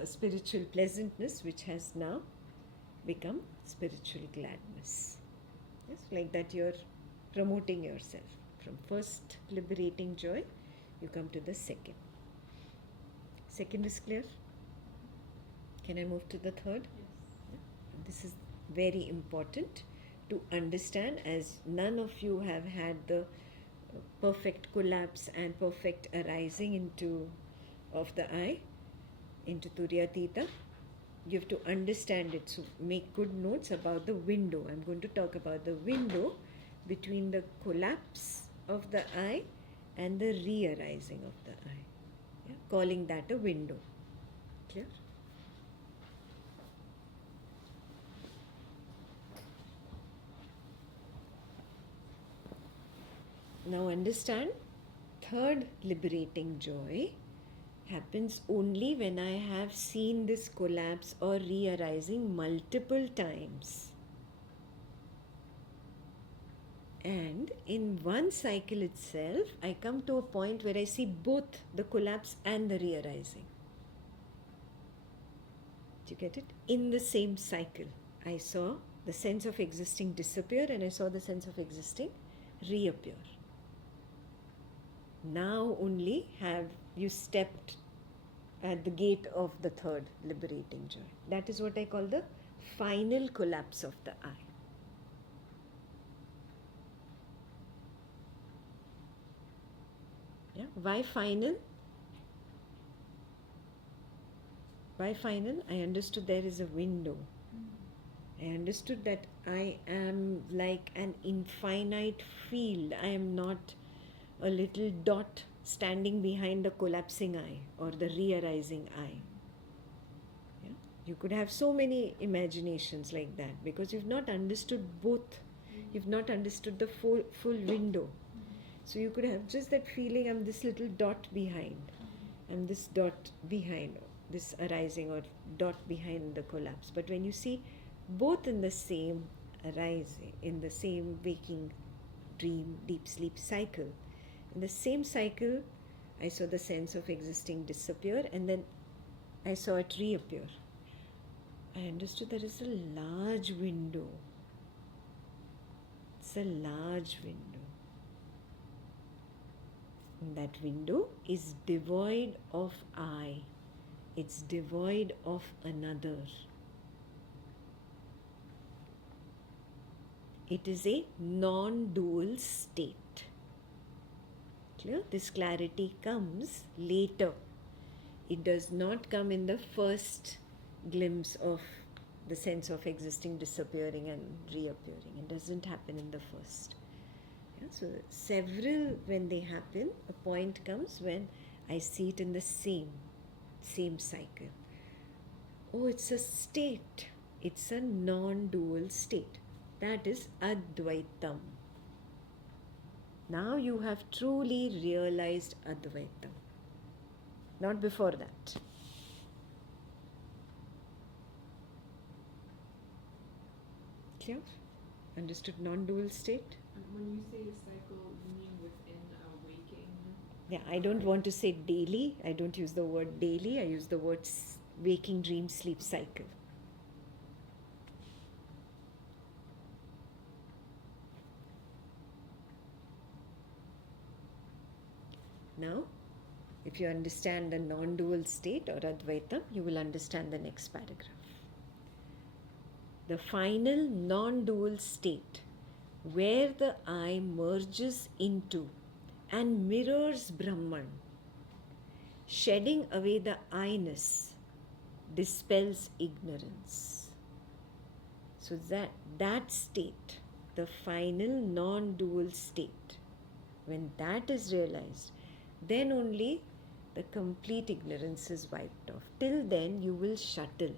a spiritual pleasantness, which has now become spiritual gladness. Yes, like that you're promoting yourself. From first liberating joy, you come to the second. Second is clear? Can I move to the third? Yes. This is very important to understand, as none of you have had the perfect collapse and perfect arising into of the I, into Turyatita. You have to understand it. So make good notes about the window. I'm going to talk about the window between the collapse of the I and the re-arising of the I. Yeah? Calling that a window. Clear? Now understand, third liberating joy happens only when I have seen this collapse or re-arising multiple times. And in one cycle itself, I come to a point where I see both the collapse and the re-arising. Do you get it? In the same cycle, I saw the sense of existing disappear and I saw the sense of existing reappear. Now only have you stepped at the gate of the third liberating joy. That is what I call the final collapse of the I. Yeah. Why final? Why final? I understood there is a window. I understood that I am like an infinite field. I am not a little dot standing behind the collapsing I or the re-arising I. Yeah? You could have so many imaginations like that because you've not understood both. You've not understood the full window. So you could have just that feeling, I'm this little dot behind. I'm this dot behind, this arising or dot behind the collapse. But when you see both in the same arising, in the same waking, dream, deep sleep cycle, in the same cycle, I saw the sense of existing disappear and then I saw it reappear. I understood there is a large window. It's a large window. And that window is devoid of I. It's devoid of another. It is a non-dual state. Clear? This clarity comes later. It does not come in the first glimpse of the sense of existing disappearing and reappearing. It doesn't happen in the first. Yeah? So several, when they happen, a point comes when I see it in the same cycle. Oh, it's a state. It's a non-dual state. That is Advaitam. Now you have truly realized Advaitam. Not before that. Clear? Understood non-dual state? When you say cycle, you mean within a waking? Yeah, I don't want to say daily. I don't use the word daily. I use the word waking, dream, sleep cycle. Now, if you understand the non-dual state or Advaita, you will understand the next paragraph. The final non-dual state where the I merges into and mirrors Brahman, shedding away the I-ness, dispels ignorance. So that state, the final non-dual state, when that is realized, then only the complete ignorance is wiped off. Till then, you will shuttle.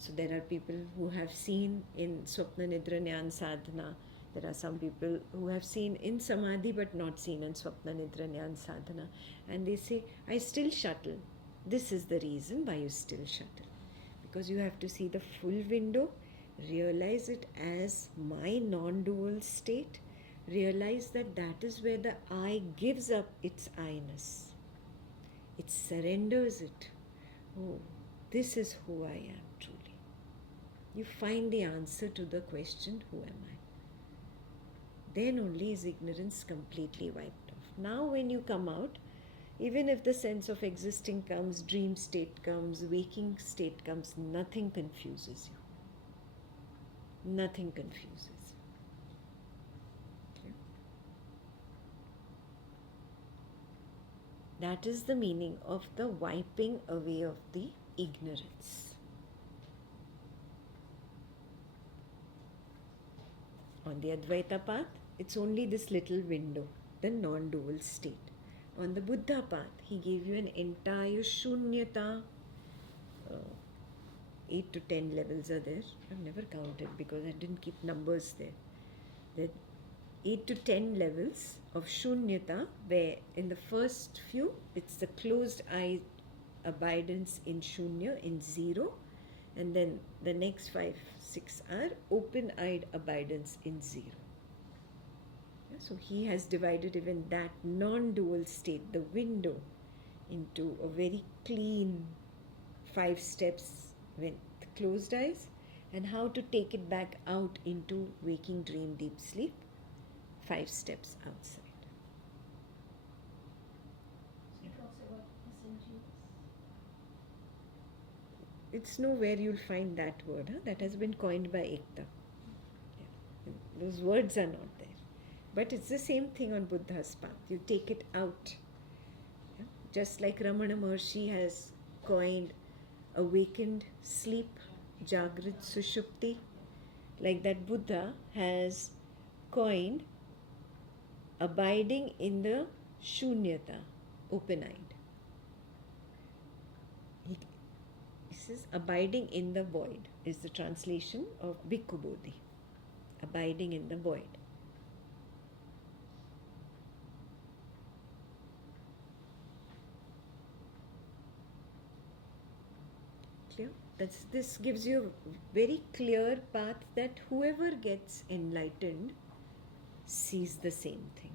So there are people who have seen in Swapna Nidra Jnana Sadhana. There are some people who have seen in Samadhi but not seen in Swapna Nidra Jnana Sadhana. And they say, I still shuttle. This is the reason why you still shuttle. Because you have to see the full window, realize it as my non-dual state, realize that that is where the I gives up its I-ness. It surrenders it. Oh, this is who I am truly. You find the answer to the question, who am I? Then only is ignorance completely wiped off. Now when you come out, even if the sense of existing comes, dream state comes, waking state comes, nothing confuses you. Nothing confuses you. Okay? That is the meaning of the wiping away of the ignorance. On the Advaita path, it's only this little window, the non-dual state. On the Buddha path, he gave you an entire shunyata. 8 to 10 levels are there. I've never counted because I didn't keep numbers there. There are 8 to 10 levels of shunyata, where in the first few, it's the closed eye abidance in shunya, in zero. And then the next 5, 6 are open-eyed abidance in zero. So he has divided even that non-dual state, the window, into a very clean 5 steps with closed eyes, and how to take it back out into waking dream deep sleep, 5 steps outside. He talks about SMGs. It's nowhere you'll find that word. That has been coined by Ekta. Yeah. Those words are not there. But it's the same thing on Buddha's path. You take it out. Yeah? Just like Ramana Maharshi has coined awakened sleep, Jagrit Sushupti, like that Buddha has coined abiding in the shunyata, open-eyed. He says abiding in the void is the translation of Bhikkhu Bodhi. Abiding in the void. Clear? This gives you a very clear path that whoever gets enlightened sees the same thing.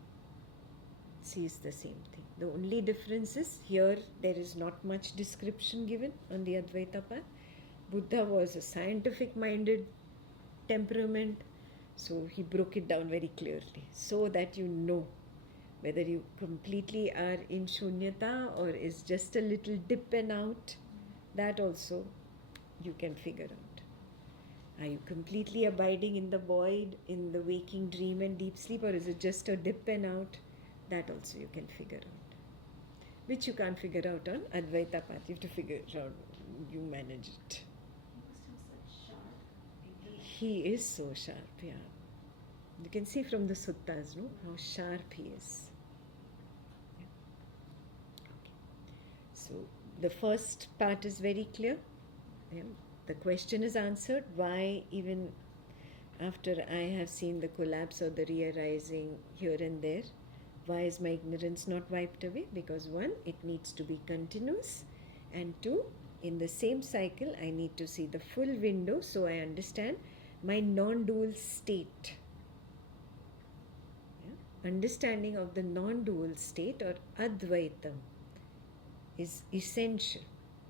Sees the same thing. The only difference is here there is not much description given on the Advaita path. Buddha was a scientific minded temperament, so he broke it down very clearly so that you know whether you completely are in shunyata or is just a little dip and out. That also you can figure out. Are you completely abiding in the void, in the waking dream and deep sleep, or is it just a dip and out? That also you can figure out. Which you can't figure out on Advaita path. You have to figure it out. You manage it. He must have such sharp intellect. He is so sharp, yeah. You can see from the suttas, no, how sharp he is. Yeah. Okay. So the first part is very clear. Yeah. The question is answered. Why, even after I have seen the collapse or the re-arising here and there, why is my ignorance not wiped away? Because 1, it needs to be continuous, and 2, in the same cycle, I need to see the full window so I understand my non-dual state. Yeah? Understanding of the non-dual state or Advaitam is essential,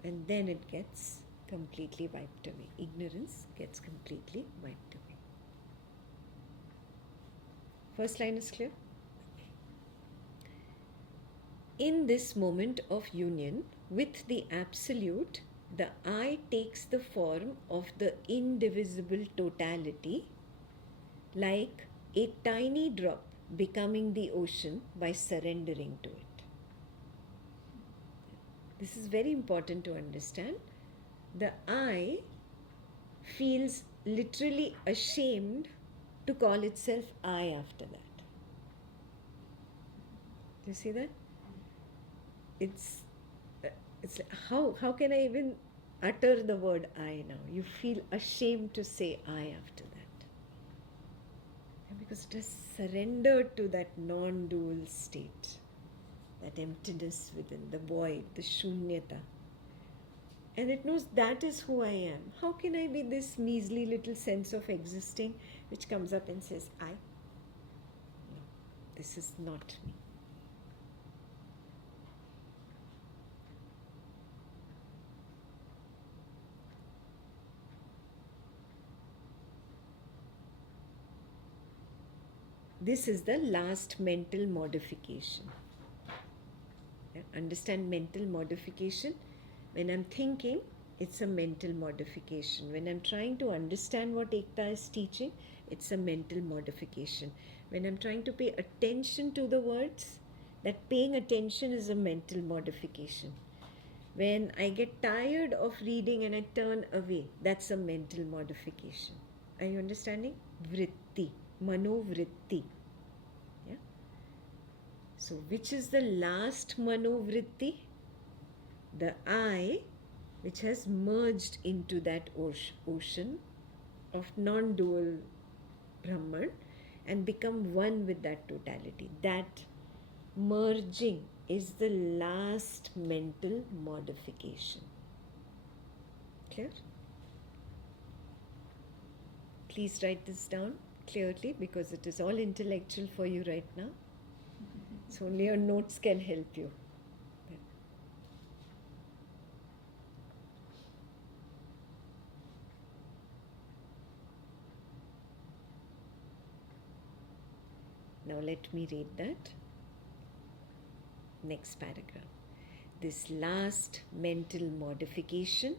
and then it gets completely wiped away. Ignorance gets completely wiped away. First line is clear? In this moment of union with the Absolute, the I takes the form of the indivisible totality, like a tiny drop becoming the ocean by surrendering to it. This is very important to understand. The I feels literally ashamed to call itself I after that. Do you see that? It's like, how can I even utter the word I now. You feel ashamed to say I after that. Because it has surrendered to that non-dual state, that emptiness within, the void, the shunyata. And it knows that is who I am. How can I be this measly little sense of existing which comes up and says, I? No, this is not me. This is the last mental modification. Understand mental modification? When I'm thinking, it's a mental modification. When I'm trying to understand what Ekta is teaching, it's a mental modification. When I'm trying to pay attention to the words, that paying attention is a mental modification. When I get tired of reading and I turn away, that's a mental modification. Are you understanding? Vritti, manovritti. Yeah? So, which is the last manovritti? The I, which has merged into that ocean of non-dual Brahman and become one with that totality. That merging is the last mental modification. Clear? Please write this down clearly because it is all intellectual for you right now. So only your notes can help you. Now let me read that. Next paragraph. This last mental modification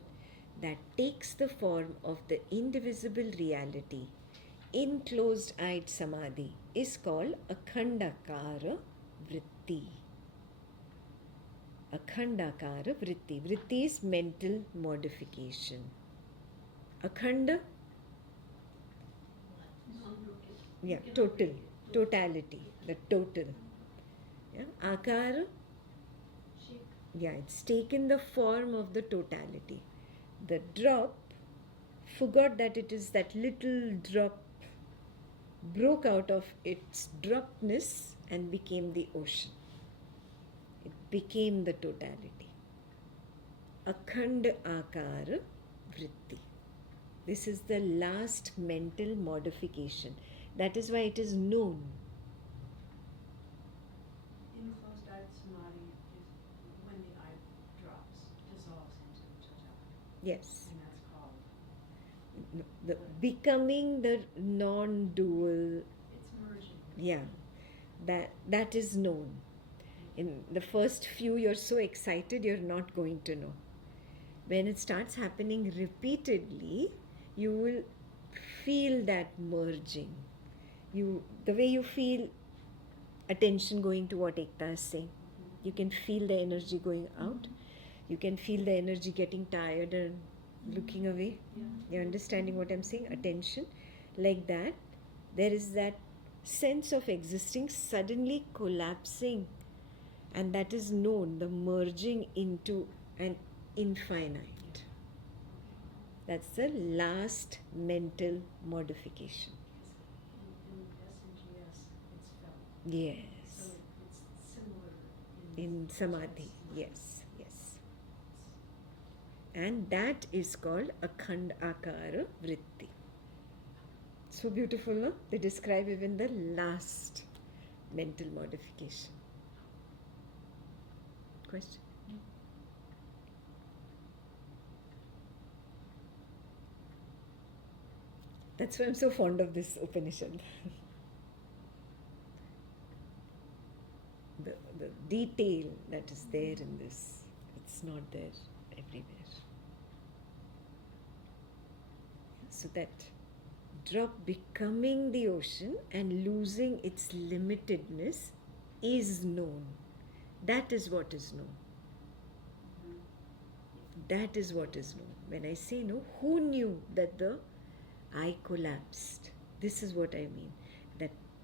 that takes the form of the indivisible reality in closed-eyed samadhi is called akhandakara vritti. Akhandakara vritti. Vritti is mental modification. Akhanda? Yeah, total. Totality. The total. Yeah. Akara? Yeah, it's taken the form of the totality. The drop forgot that it is that little drop, broke out of its dropness and became the ocean. It became the totality. Akhanda akara vritti. This is the last mental modification. That is why it is known. In closed-eyed samadhi is when the eye drops, dissolves into totality. Yes. And that's called. The becoming the non-dual. It's merging. Yeah. That is known. In the first few, you're so excited, you're not going to know. When it starts happening repeatedly, you will feel that merging. The way you feel attention going to what Ekta is saying. You can feel the energy going out. You can feel the energy getting tired and looking away. Yeah. You're understanding what I'm saying? Attention. Like that, there is that sense of existing suddenly collapsing. And that is known, the merging into an infinite. That's the last mental modification. In SNGS, it's felt. Yes. So it's similar In samadhi. Yes, yes. And that is called akhand akara vritti. So beautiful, no? They describe even the last mental modification. Question? That's why I'm so fond of this Upanishad. The detail that is there in this, it's not there everywhere. So that drop becoming the ocean and losing its limitedness is known. That is what is known. That is what is known. When I say no, who knew that the I collapsed? This is what I mean.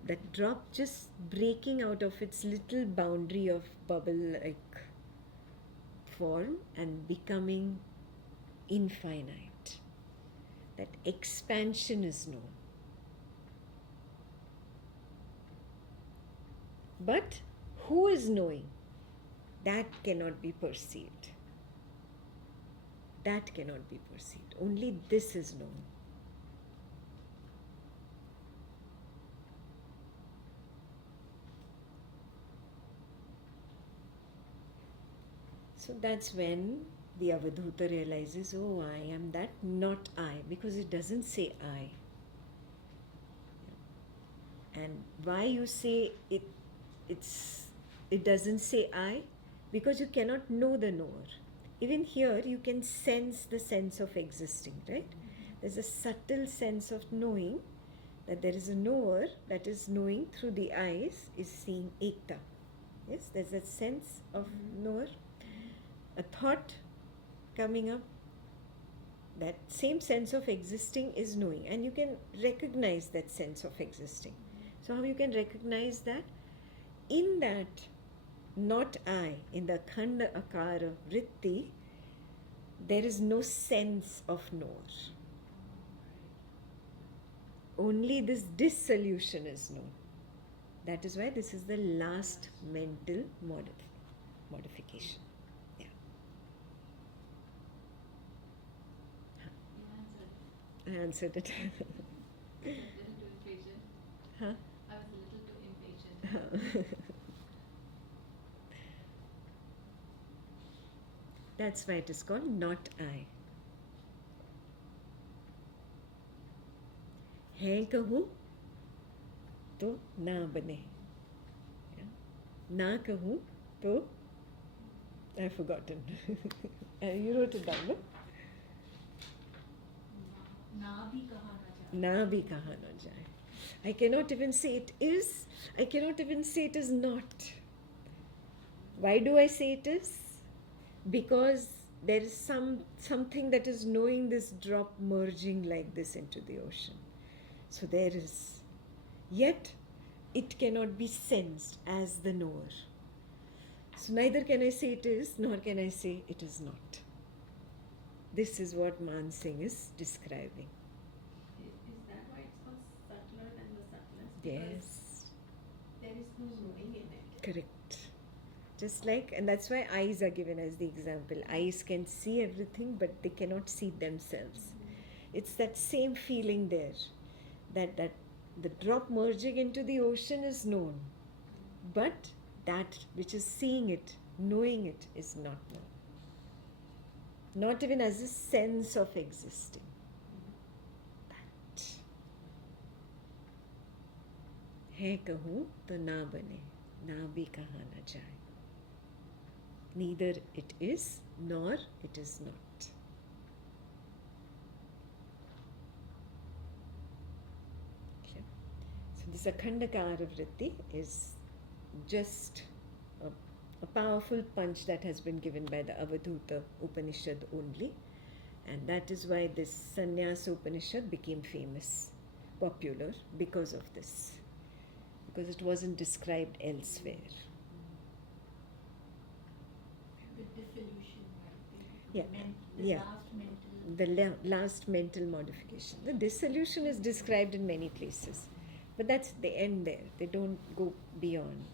That drop just breaking out of its little boundary of bubble-like form and becoming infinite. That expansion is known. But who is knowing? That cannot be perceived. That cannot be perceived. Only this is known. So that's when the Avadhuta realizes, oh, I am that, not I, because it doesn't say I. And why you say it doesn't say I? Because you cannot know the knower. Even here you can sense the sense of existing, right? There's a subtle sense of knowing that there is a knower that is knowing through the eyes, is seeing ekta. Yes, there's a sense of knower. A thought coming up, that same sense of existing is knowing, and you can recognize that sense of existing. So how you can recognize that? In that not I, in the khanda akara vritti, there is no sense of knower. Only this dissolution is known. That is why this is the last mental modification. I answered it. A little too impatient. Huh? I was a little too impatient. That's why it is called not I. है कहूँ तो ना बने. ना कहूँ तो I've forgotten. You wrote it down, no? ना भी कहा ना जाए. ना भी कहा ना जाए. I cannot even say it is. I cannot even say it is not. Why do I say it is? Because there is something that is knowing this drop merging like this into the ocean. So there is. Yet it cannot be sensed as the knower. So neither can I say it is, nor can I say it is not. This is what Man Singh is describing. Is that why it's called subtler than the subtlest? Yes, There is no knowing in it. correct. Just like, and that's why eyes are given as the example. Eyes can see everything, but they cannot see themselves. It's that same feeling there, that the drop merging into the ocean is known, but that which is seeing it, knowing it, is not known. Not even as a sense of existing. That. है कहूँ तो ना बने, ना भी कहा ना जाए. Neither it is, nor it is not. Okay. So this Akhandakara Vritti is just a powerful punch that has been given by the Avadhuta Upanishad only, and that is why this Sannyasa Upanishad became famous, popular, because of this, because it wasn't described elsewhere. The dissolution, right? Yeah, The yeah. last mental. The last mental modification. The dissolution is described in many places, but that's the end there. They don't go beyond.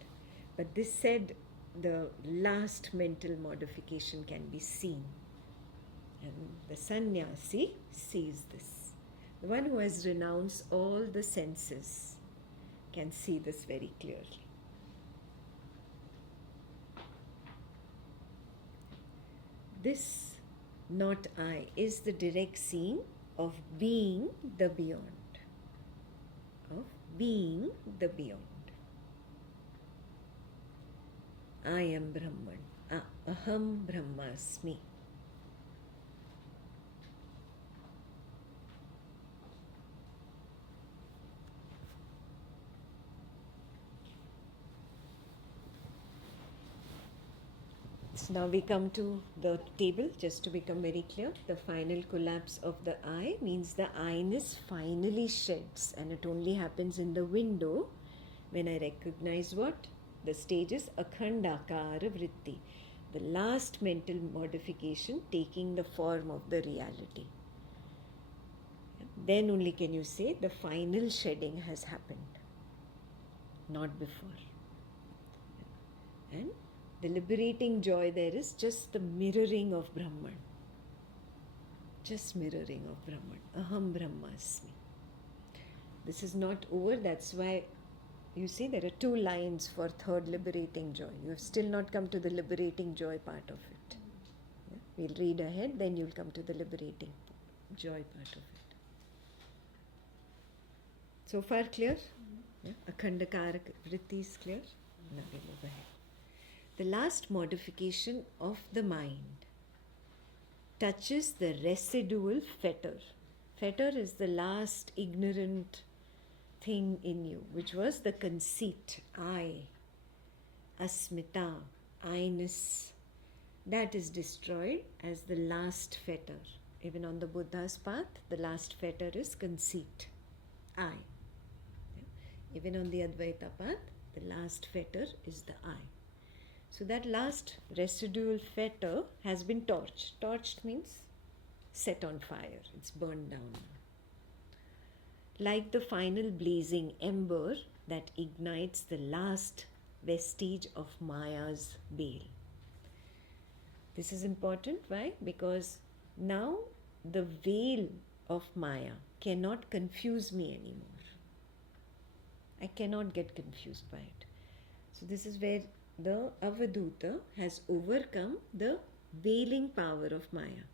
But this said, the last mental modification can be seen, and the sannyasi sees this. The one who has renounced all the senses can see this very clearly. This not I is the direct seeing of being the beyond. Of being the beyond. I am Brahman. Aham Brahmasmi. So now we come to the table, just to become very clear. The final collapse of the I means the I-ness finally sheds, and it only happens in the window when I recognize what? The stage is Akhandakara Vritti. The last mental modification taking the form of the reality. Then only can you say the final shedding has happened, not before. And the liberating joy there is just the mirroring of Brahman. Just mirroring of Brahman. Aham Brahmasmi. This is not over. That's why you see there are 2 lines for third liberating joy. You have still not come to the liberating joy part of it. Yeah? We'll read ahead, then you'll come to the liberating joy part of it. So far clear? Yeah? Akhandakara vritti is clear? Now we move ahead. The last modification of the mind touches the residual fetter. Fetter is the last ignorant thing in you, which was the conceit, I, asmita, I-ness. That is destroyed as the last fetter. Even on the Buddha's path, the last fetter is conceit, I. Even on the Advaita path, the last fetter is the I. So that last residual fetter has been torched. Torched means set on fire. It's burned down. Like the final blazing ember that ignites the last vestige of Maya's bale. This is important. Why? Because now the veil of Maya cannot confuse me anymore. I cannot get confused by it. So this is where the Avadhuta has overcome the veiling power of Maya.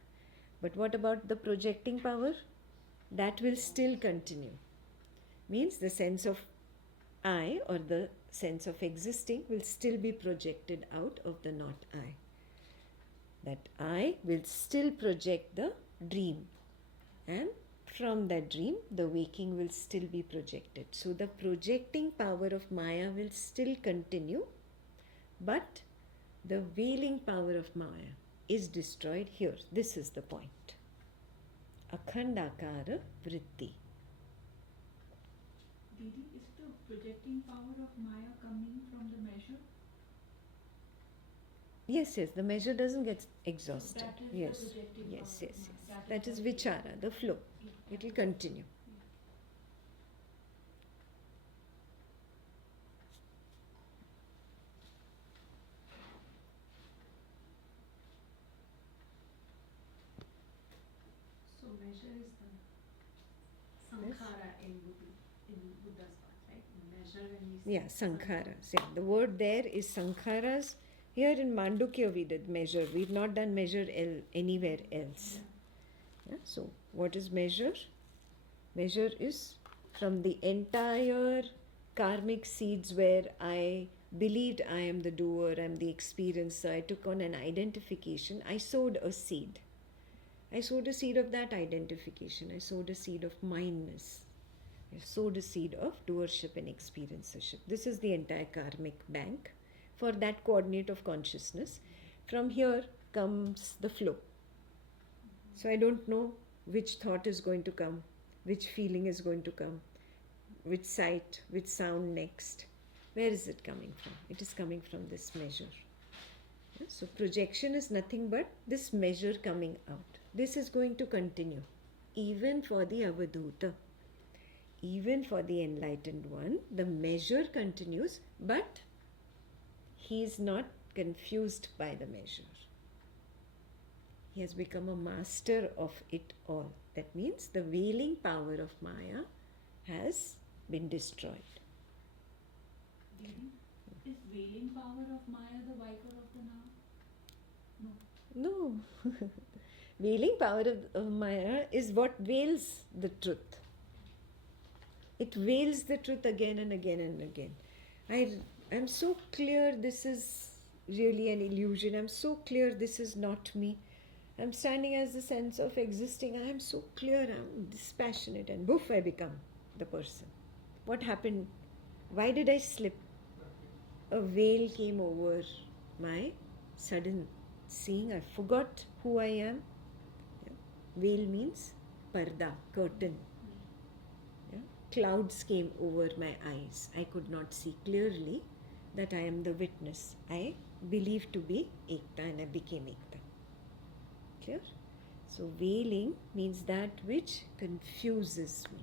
But what about the projecting power? That will still continue. Means the sense of I or the sense of existing will still be projected out of the not I. That I will still project the dream, and from that dream the waking will still be projected. So the projecting power of Maya will still continue, but the veiling power of Maya is destroyed here. This is the point. Akhandakara vritti. Didi, is the projecting power of Maya coming from the measure? Yes, the measure doesn't get exhausted. That is Yes, the projecting yes, power yes, of yes. Maya. That is the vichara, the flow. It will continue. So measure is the sankhara in Buddha's path, right? Measure when we say Yeah, sankharas. Yeah, the word there is sankharas. Here in Mandukya we did measure. We've not done measure anywhere else. Yeah, so what is measure? Measure is from the entire karmic seeds where I believed I am the doer, I am the experiencer. I took on an identification. I sowed a seed. I sowed a seed of that identification. I sowed a seed of mindness. I sowed a seed of doership and experiencership. This is the entire karmic bank for that coordinate of consciousness. From here comes the flow. So I don't know which thought is going to come, which feeling is going to come, which sight, which sound next. Where is it coming from? It is coming from this measure. Yeah, so projection is nothing but this measure coming out. This is going to continue even for the Avadhuta. Even for the enlightened one, the measure continues, but he is not confused by the measure. He has become a master of it all. That means the veiling power of Maya has been destroyed. Didi, is veiling power of Maya the vicar of the now? No. No. Veiling power of Maya is what veils the truth. It veils the truth again and again and again. I'm so clear this is really an illusion. I'm so clear this is not me. I'm standing as the sense of existing. I am so clear, I'm dispassionate, and boof, I become the person. What happened? Why did I slip? A veil came over my sudden seeing. I forgot who I am. Yeah. Veil means parda, curtain. Yeah. Clouds came over my eyes. I could not see clearly that I am the witness. I believed to be Ekta, and I became Ekta. Clear? So veiling means that which confuses me.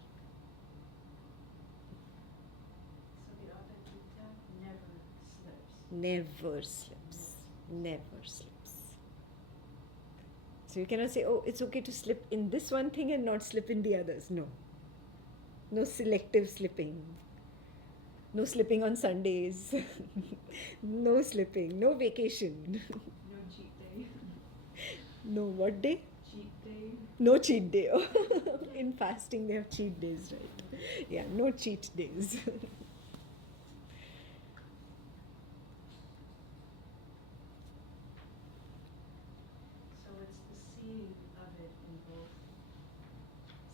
So the Avadhuta never slips. Never slips. Never slips. So you cannot say, oh, it's okay to slip in this one thing and not slip in the others. No. No selective slipping. No slipping on Sundays. No slipping. No vacation. No cheat day. No what day? Cheat day. No cheat day. In fasting they have cheat days, right? Yeah, no cheat days. So it's the seeing of it in both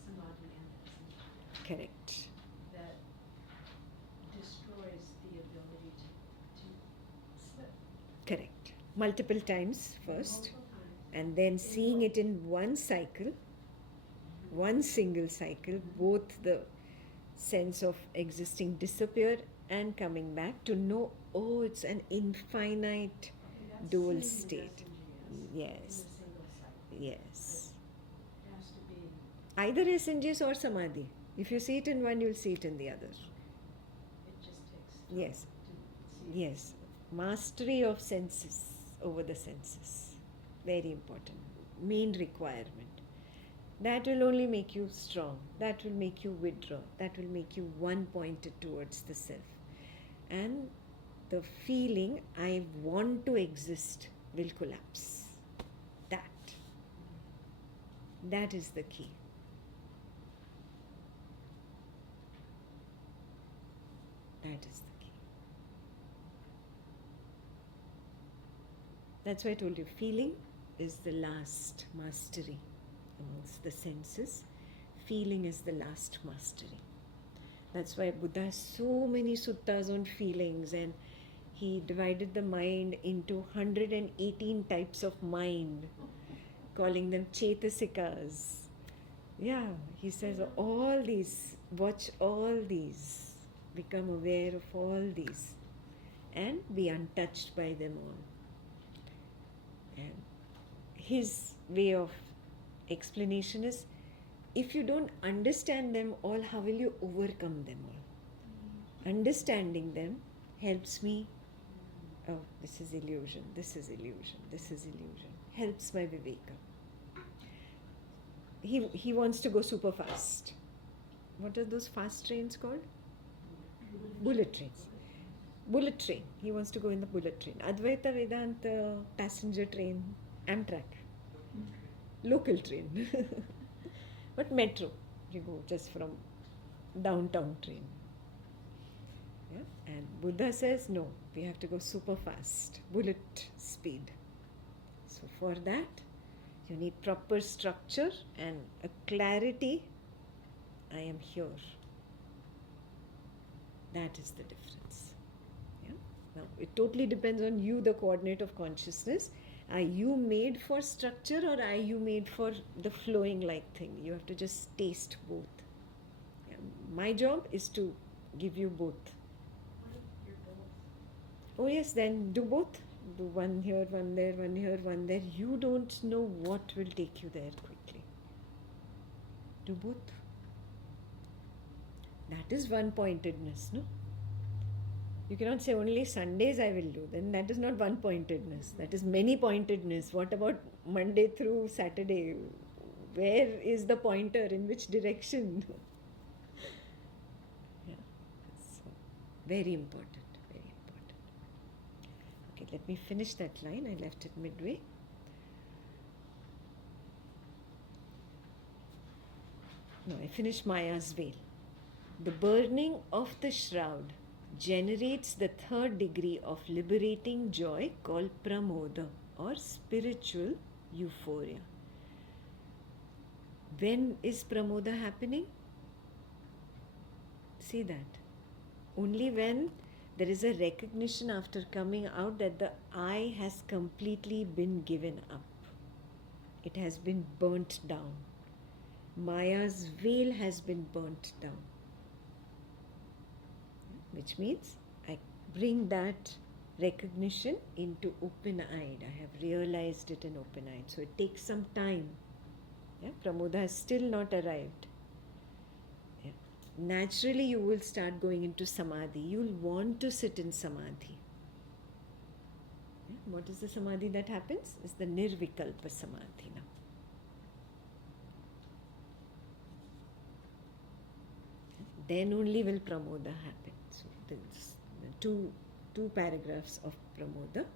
samadhi and asamadhi Correct. that destroys the ability to slip. Correct. Multiple times first, Multiple times. and then seeing it in one cycle, one single cycle, both the sense of existing disappear and coming back to know, oh, it's an infinite Okay, that's dual seeing state. SNGS Yes. in a single cycle. Yes. It has to be, Either SNGs or Samadhi. If you see it in one, you'll see it in the other. it just takes time Yes. to see. Yes. Mastery of senses over the senses. Very important. Main requirement. That will only make you strong. That will make you withdraw. That will make you one pointed towards the self. And the feeling, I want to exist, will collapse. That is the key. That is the key. That's why I told you, feeling is the last mastery amongst the senses. Feeling is the last mastery. That's why Buddha has so many suttas on feelings, and he divided the mind into 118 types of mind, calling them chetasikas. Yeah, he says all these, watch all these, become aware of all these, and be untouched by them all. And his way of explanation is, if you don't understand them all, how will you overcome them all? Understanding them helps me, oh, this is illusion, this is illusion, this is illusion, helps my viveka. He wants to go super fast. What are those fast trains called? Bullet trains. Bullet train. He wants to go in the bullet train. Advaita Vedanta passenger train, Amtrak. Local train. But metro. You go just from downtown train. Yeah? And Buddha says, no, we have to go super fast. Bullet speed. So for that, you need proper structure and a clarity. I am here. That is the difference. Yeah? Now, it totally depends on you, the coordinate of consciousness. Are you made for structure, or are you made for the flowing like thing? You have to just taste both. Yeah. My job is to give you both. What if you're both? Oh yes, then do both. Do one here, one there, one here, one there. You don't know what will take you there quickly. Do both. That is one-pointedness, no? You cannot say only Sundays I will do. Then that is not one-pointedness. That is many-pointedness. What about Monday through Saturday? Where is the pointer? In which direction? Yeah. So, very important. Very important. Okay, let me finish that line. I left it midway. No, I finished Maya's veil. The burning of the shroud generates the third degree of liberating joy called pramoda, or spiritual euphoria. When is pramoda happening? See that. Only when there is a recognition after coming out that the I has completely been given up. It has been burnt down. Maya's veil has been burnt down. Which means I bring that recognition into open-eyed. I have realized it in open-eyed. So it takes some time. Yeah? Pramoda has still not arrived. Yeah? Naturally, you will start going into samadhi. You will want to sit in samadhi. Yeah? What is the samadhi that happens? It's the nirvikalpa samadhi now. Then only will pramoda happen. So there's two paragraphs of pramoda.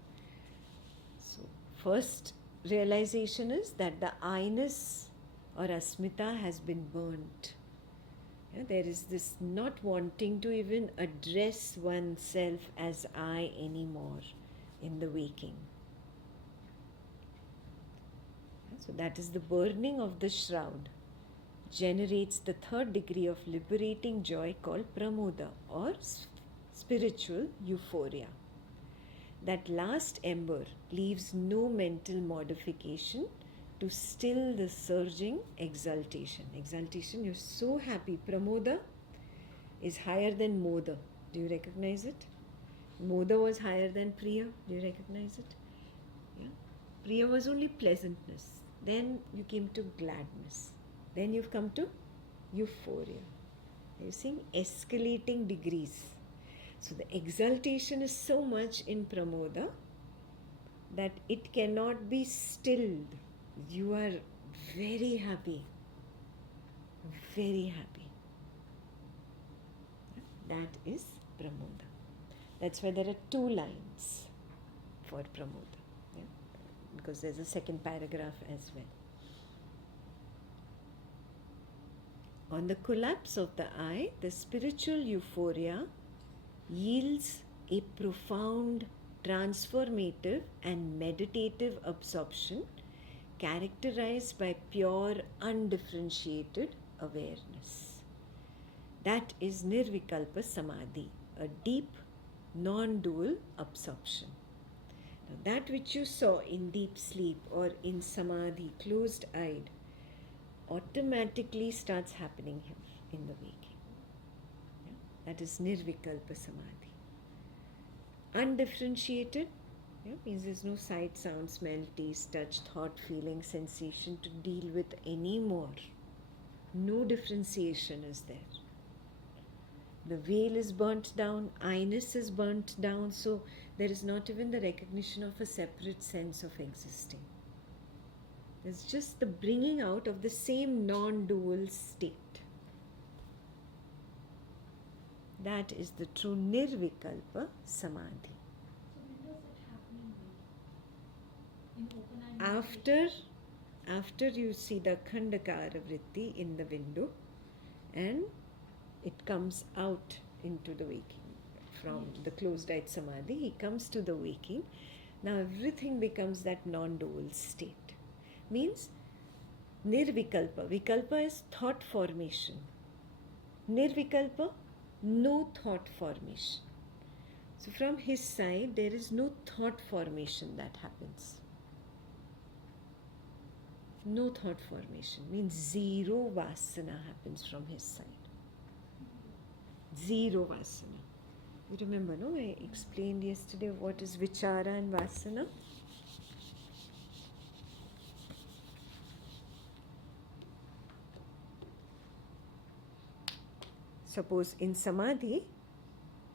So first realization is that the I-ness or asmita has been burnt. Yeah, there is this not wanting to even address oneself as I anymore in the waking. Yeah, so that is the burning of the shroud. Generates the third degree of liberating joy called pramoda or spiritual euphoria. That last ember leaves no mental modification to still the surging exaltation. Exaltation, you're so happy. Pramoda is higher than moda. Do you recognize it? Moda was higher than priya. Do you recognize it? Yeah. Priya was only pleasantness. Then you came to gladness. Then you've come to euphoria. You're seeing escalating degrees. So the exaltation is so much in pramoda that it cannot be stilled. You are very happy. Very happy. That is pramoda. That's why there are two lines for pramoda. Yeah? Because there's a second paragraph as well. On the collapse of the I, the spiritual euphoria yields a profound, transformative and meditative absorption characterized by pure, undifferentiated awareness. That is nirvikalpa samadhi, a deep, non-dual absorption. Now, that which you saw in deep sleep or in samadhi, closed-eyed, automatically starts happening here in the waking. Yeah? That is nirvikalpa samadhi. Undifferentiated, yeah, means there's no sight, sound, smell, taste, touch, thought, feeling, sensation to deal with anymore. No differentiation is there. The veil is burnt down, I-ness is burnt down, so there is not even the recognition of a separate sense of existing. It's just the bringing out of the same non-dual state. That is the true nirvikalpa samadhi. So when does it happen in open-eye? After you see the khandakara vritti in the window and it comes out into the waking. From the closed-eyed samadhi, he comes to the waking. Now everything becomes that non-dual state. Means nirvikalpa. Vikalpa is thought formation. Nirvikalpa, no thought formation. So from his side, there is no thought formation that happens. No thought formation. Means zero vasana happens from his side. Zero vasana. You remember, no? I explained yesterday what is vichara and vasana. Suppose in samadhi,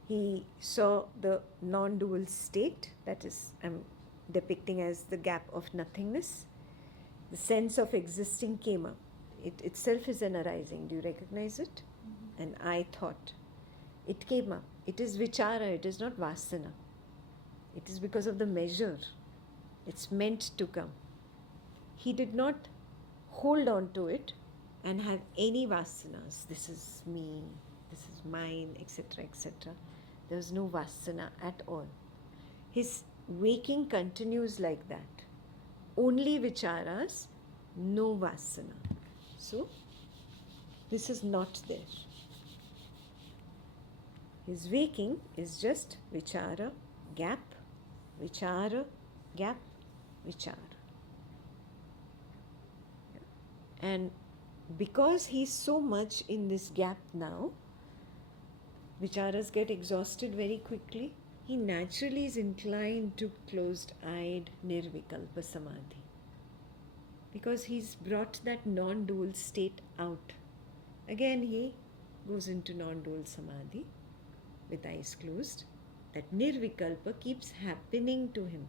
he saw the non-dual state, that is, I'm depicting as the gap of nothingness. The sense of existing came up. It itself is an arising. Do you recognize it? Mm-hmm. And I thought. It came up. It is vichara, it is not vasana. It is because of the measure. It's meant to come. He did not hold on to it and have any vasanas. This is me, this is mine, etc., etc. There was no vasana at all. His waking continues like that. Only vicharas, no vasana. So, this is not there. His waking is just vichara, gap, vichara, gap, vichara. And because he's so much in this gap now, vicharas get exhausted very quickly. he naturally is inclined to closed-eyed nirvikalpa samadhi because he's brought that non-dual state out. Again, he goes into non-dual samadhi with eyes closed. That nirvikalpa keeps happening to him.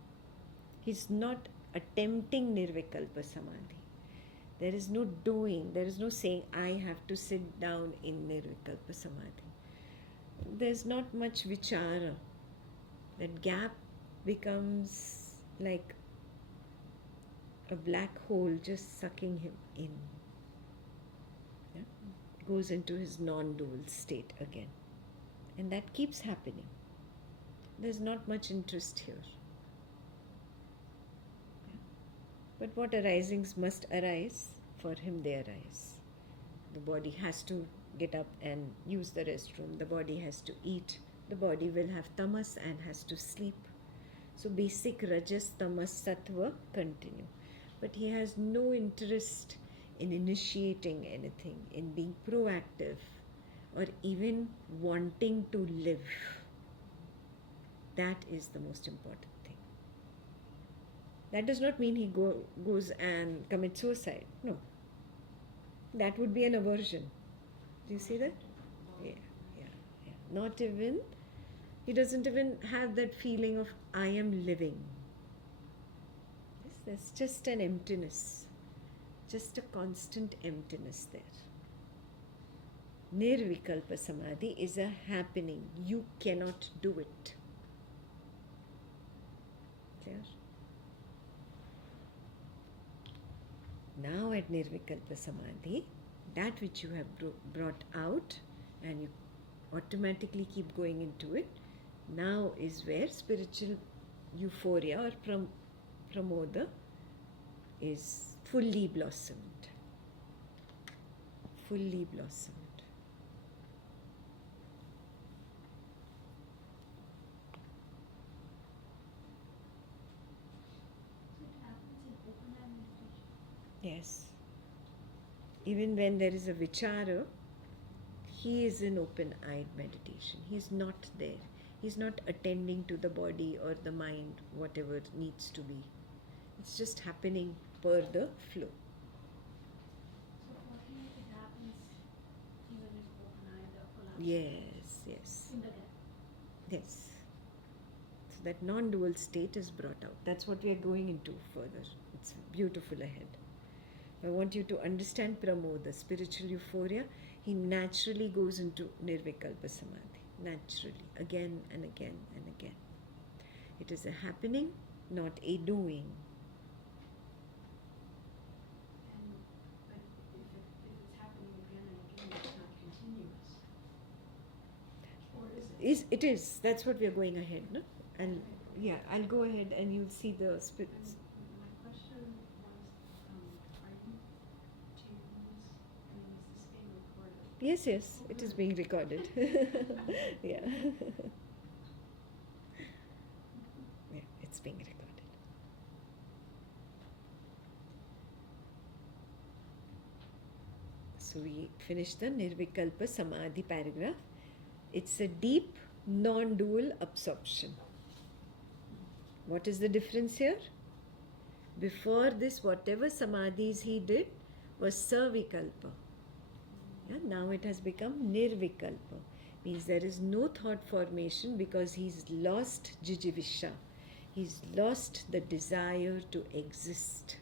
He's not attempting nirvikalpa samadhi. There is no doing, there is no saying, I have to sit down in nirvikalpa samadhi. There's not much vichara. That gap becomes like a black hole just sucking him in. Yeah? Goes into his non-dual state again. And that keeps happening. There's not much interest here. Yeah? But what arisings must arise, for him they arise. The body has to get up and use the restroom. The body has to eat. The body will have tamas and has to sleep. So basic rajas, tamas, sattva continue. But he has no interest in initiating anything, in being proactive, or even wanting to live. That is the most important thing. That does not mean he goes and commits suicide. No. That would be an aversion. Do you see that? Yeah. Not even, he doesn't even have that feeling of I am living. Yes, there's just an emptiness, just a constant emptiness there. Nirvikalpa samadhi is a happening. You cannot do it. Clear? Now at nirvikalpa samadhi, that which you have brought out and you automatically keep going into it, now is where spiritual euphoria or pramoda is fully blossomed. Fully blossomed. So it happens in open-eye meditation. Yes. Even when there is a vichara, he is in open-eyed meditation. He is not there. He is not attending to the body or the mind, whatever needs to be. It's just happening per the flow. So for him it happens even in open eye, the collapse. Yes. In the gap. Yes. So that non-dual state is brought out. That's what we are going into further. It's beautiful ahead. I want you to understand pramoda, spiritual euphoria. He naturally goes into nirvikalpa samadhi. Naturally. Again and again and again. It is a happening, not a doing. But if it's happening again and again, it's not continuous. Or is it? It is. That's what we are going ahead, no? And yeah, I'll go ahead and you'll see the spirits. My question was, are you tunes? I mean, is this being recorded? Yes, it is being recorded. Yeah. Yeah, it's being recorded. So we finished the Nirvikalpa Samadhi paragraph. It's a deep, non-dual absorption. What is the difference here? Before this, whatever samadhis he did was savikalpa. Yeah, now it has become nirvikalpa. Means there is no thought formation because he's lost jijivisha. He's lost the desire to exist.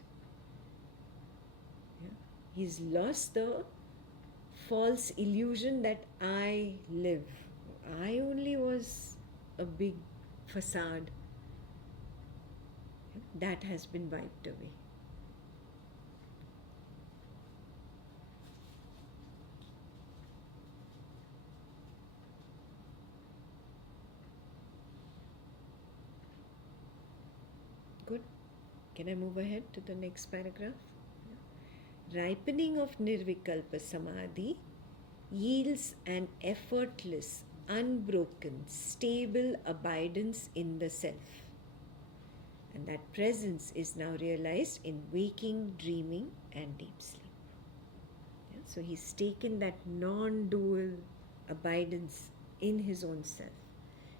Yeah? He's lost the false illusion that I live. I only was a big facade. That has been wiped away. Good. Can I move ahead to the next paragraph? Ripening of nirvikalpa samadhi yields an effortless, unbroken, stable abidance in the self. And that presence is now realized in waking, dreaming, and deep sleep. Yeah? So he's taken that non-dual abidance in his own self.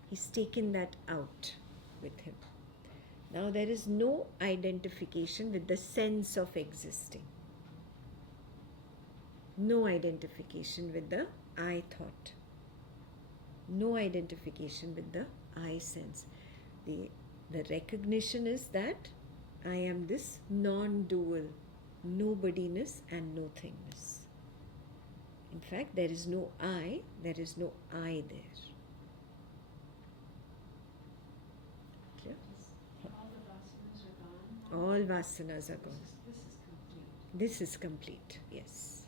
He's taken that out with him. Now there is no identification with the sense of existing. No identification with the I thought. No identification with the I sense. The recognition is that I am this non-dual, nobodiness and nothingness. In fact, there is no I there. Clear? All the vasanas are gone. All vasanas are gone. This is complete. This is complete, yes.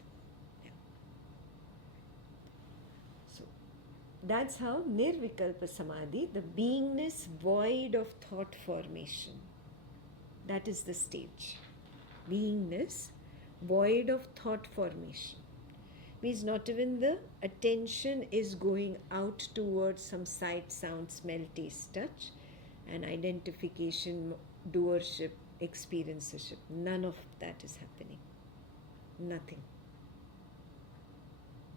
Yeah. So, that's how nirvikalpa samadhi, the beingness void of thought formation, that is the stage. Beingness void of thought formation. Means not even the attention is going out towards some sight, sound, smell, taste, touch, and identification, doership, experiencership. None of that is happening. Nothing.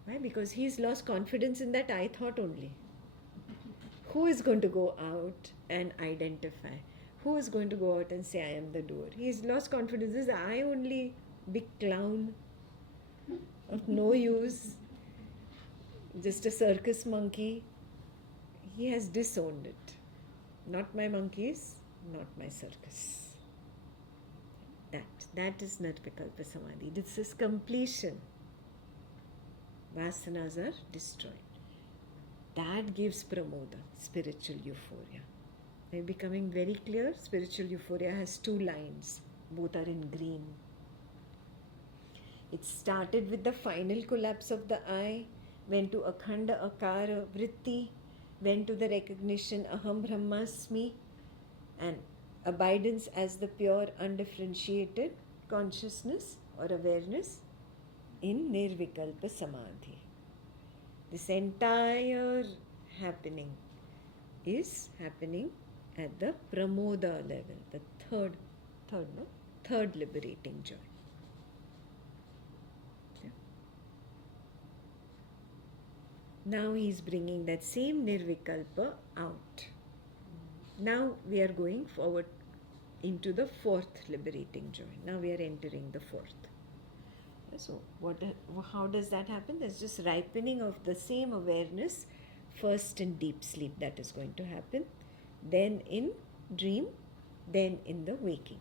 Why? Because he's lost confidence in that I thought only. Who is going to go out and identify? Who is going to go out and say I am the doer? He's lost confidence. This I only, big clown of no use, just a circus monkey. He has disowned it. Not my monkeys, not my circus. That is nirvikalpa samadhi. This is completion. Vasanas are destroyed. That gives pramoda, spiritual euphoria. Are you becoming very clear? Spiritual euphoria has 2 lines. Both are in green. It started with the final collapse of the I, went to akhanda akara vritti, went to the recognition aham brahmasmi, and abidance as the pure undifferentiated consciousness or awareness in nirvikalpa samadhi. This entire happening is happening at the pramoda level, the third liberating joy. Now he is bringing that same nirvikalpa out. Now we are going forward into the 4th liberating joy. Now we are entering the 4th. So how does that happen? There's just ripening of the same awareness, first in deep sleep, that is going to happen, then in dream, then in the waking.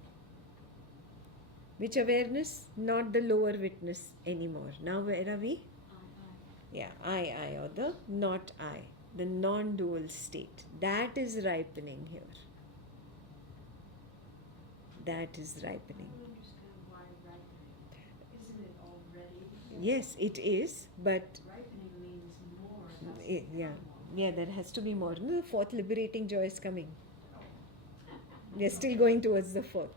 Which awareness? Not the lower witness anymore. Now where are we? Yeah, I, or the not I, the non-dual state. That is ripening here. That is ripening. I don't understand why ripening. Isn't it already? Yes, it is, but Ripening means more. Has to yeah, become more. yeah, there has to be more. No, the 4th liberating joy is coming. We are still going towards the 4th.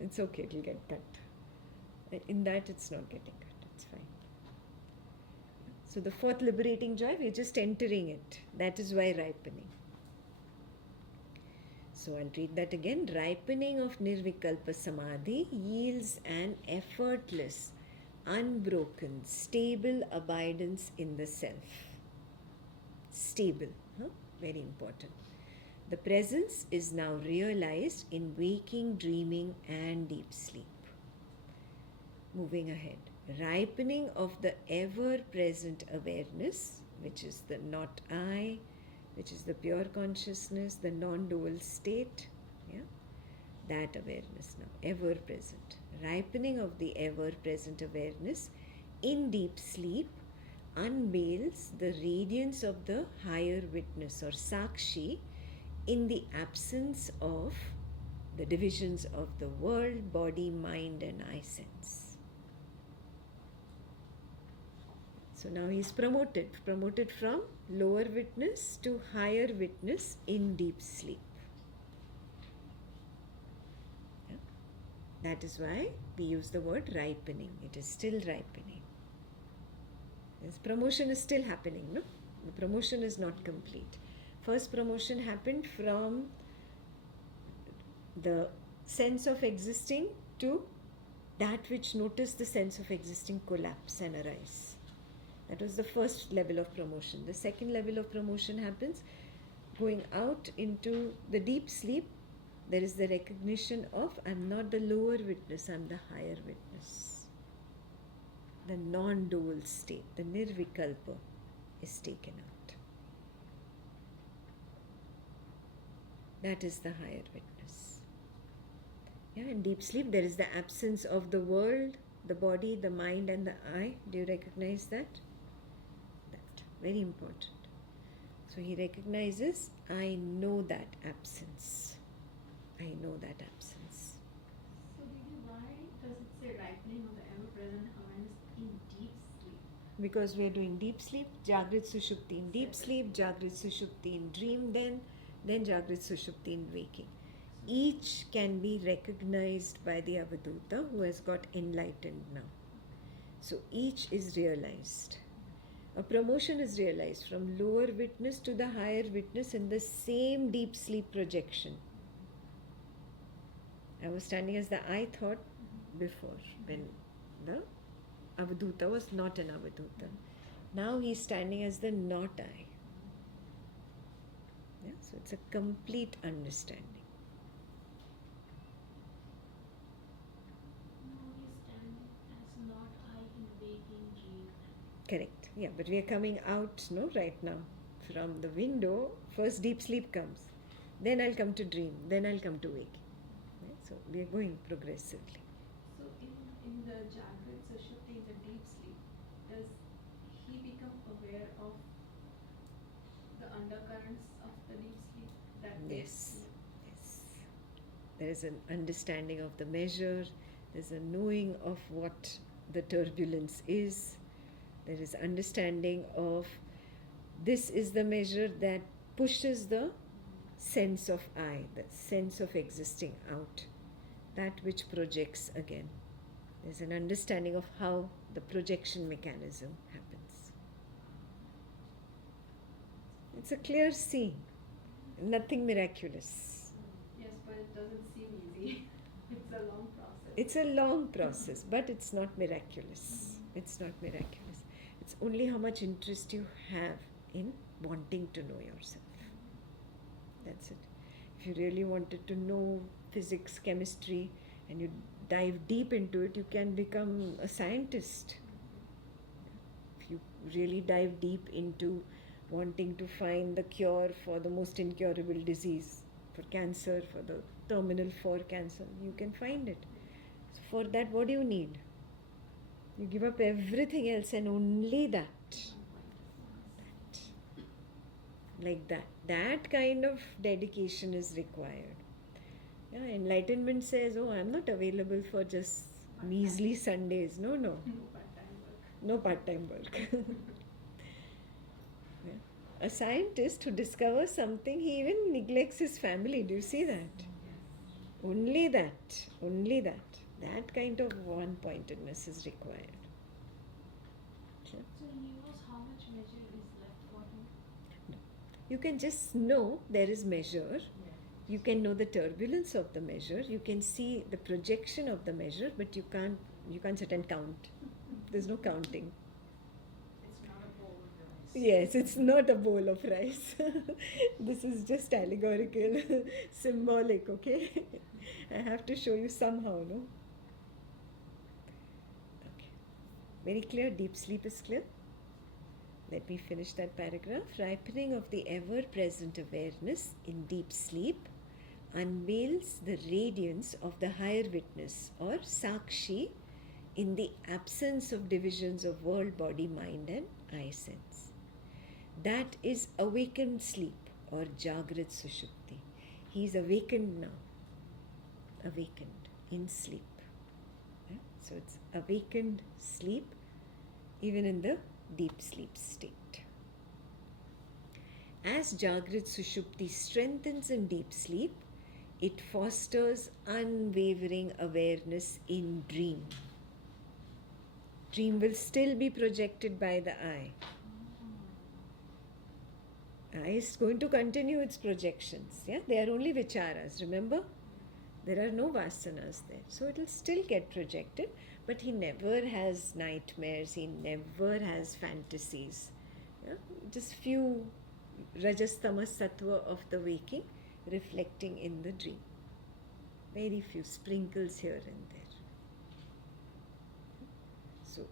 It's okay, it'll get cut. In that, it's not getting cut. It's fine. So the 4th liberating joy, we're just entering it. That is why ripening. So I'll read that again. Ripening of nirvikalpa samadhi yields an effortless, unbroken, stable abidance in the self. Stable, very important. The presence is now realized in waking, dreaming, and deep sleep. Moving ahead. Ripening of the ever-present awareness, which is the not I, which is the pure consciousness, the non-dual state, that awareness now, ever-present. Ripening of the ever-present awareness in deep sleep unveils the radiance of the higher witness or sakshi in the absence of the divisions of the world, body, mind and I sense. So now he is promoted from lower witness to higher witness in deep sleep. Yeah? That is why we use the word ripening. It is still ripening. This promotion is still happening, no? The promotion is not complete. First promotion happened from the sense of existing to that which noticed the sense of existing collapse and arise. That was the first level of promotion. The second level of promotion happens going out into the deep sleep. There is the recognition of, I'm not the lower witness, I'm the higher witness. The non-dual state, the nirvikalpa, is taken out. That is the higher witness. Yeah, in deep sleep there is the absence of the world, the body, the mind and the I. Do you recognize that? That. Very important. So he recognizes, I know that absence. I know that absence. So why does it say ripening of the ever-present awareness in deep sleep? Because we are doing deep sleep, Jagrit Sushupti in deep sleep, Jagrit Sushupti in dream, then Jagrit Sushupti in waking. Each can be recognized by the Avadhuta who has got enlightened now. So each is realized. A promotion is realized from lower witness to the higher witness in the same deep sleep projection. I was standing as the I thought before, when the Avadhuta was not an Avadhuta. Now he is standing as the not I. Yeah? So it's a complete understanding. Now he's standing as not I in waking dream. Correct. Yeah, but we are coming out, no, right now. From the window, first deep sleep comes. Then I'll come to dream. Then I'll come to waking. Right? So we are going progressively. So in the Jagrit Sushupti, in the deep sleep, does he become aware of the undercurrents of the deep sleep? That Yes. Yes. There is an understanding of the measure. There's a knowing of what the turbulence is. There is understanding of this is the measure that pushes the sense of I, the sense of existing out, that which projects again. There's an understanding of how the projection mechanism happens. It's a clear seeing, nothing miraculous. Yes, but it doesn't seem easy. It's a long process. It's a long process, but it's not miraculous. It's not miraculous. It's only how much interest you have in wanting to know yourself. That's it. If you really wanted to know physics, chemistry, and you dive deep into it, you can become a scientist. If you really dive deep into wanting to find the cure for the most incurable disease, for cancer, for the terminal for cancer, you can find it. So for that, what do you need? You give up everything else and only that. Like that. That kind of dedication is required. Yeah, enlightenment says, oh, I'm not available for just measly Sundays. No. No part-time work. No part-time work. Yeah. A scientist who discovers something, he even neglects his family. Do you see that? Only that. Only that. That kind of one-pointedness is required. So he knows how much measure is left for him. You can just know there is measure. You can know the turbulence of the measure. You can see the projection of the measure, but you can't sit and count. There's no counting. It's not a bowl of rice. Yes, it's not a bowl of rice. This is just allegorical, symbolic, okay? I have to show you somehow, no? Okay. Very clear, deep sleep is clear. Let me finish that paragraph. Ripening of the ever-present awareness in deep sleep unveils the radiance of the higher witness or Sakshi in the absence of divisions of world, body, mind and I sense. That is awakened sleep or Jagrit Sushupti. He is awakened now. Awakened in sleep. Yeah? So it's awakened sleep even in the deep sleep state. As Jagrit Sushupti strengthens in deep sleep, it fosters unwavering awareness in dream. Dream will still be projected by the I. I is going to continue its projections. Yeah, they are only vicharas, remember? There are no vasanas there. So it will still get projected, But he never has nightmares, he never has fantasies. Yeah? Just few rajas, tamas, sattva of the waking reflecting in the dream. Very few sprinkles here and there. So,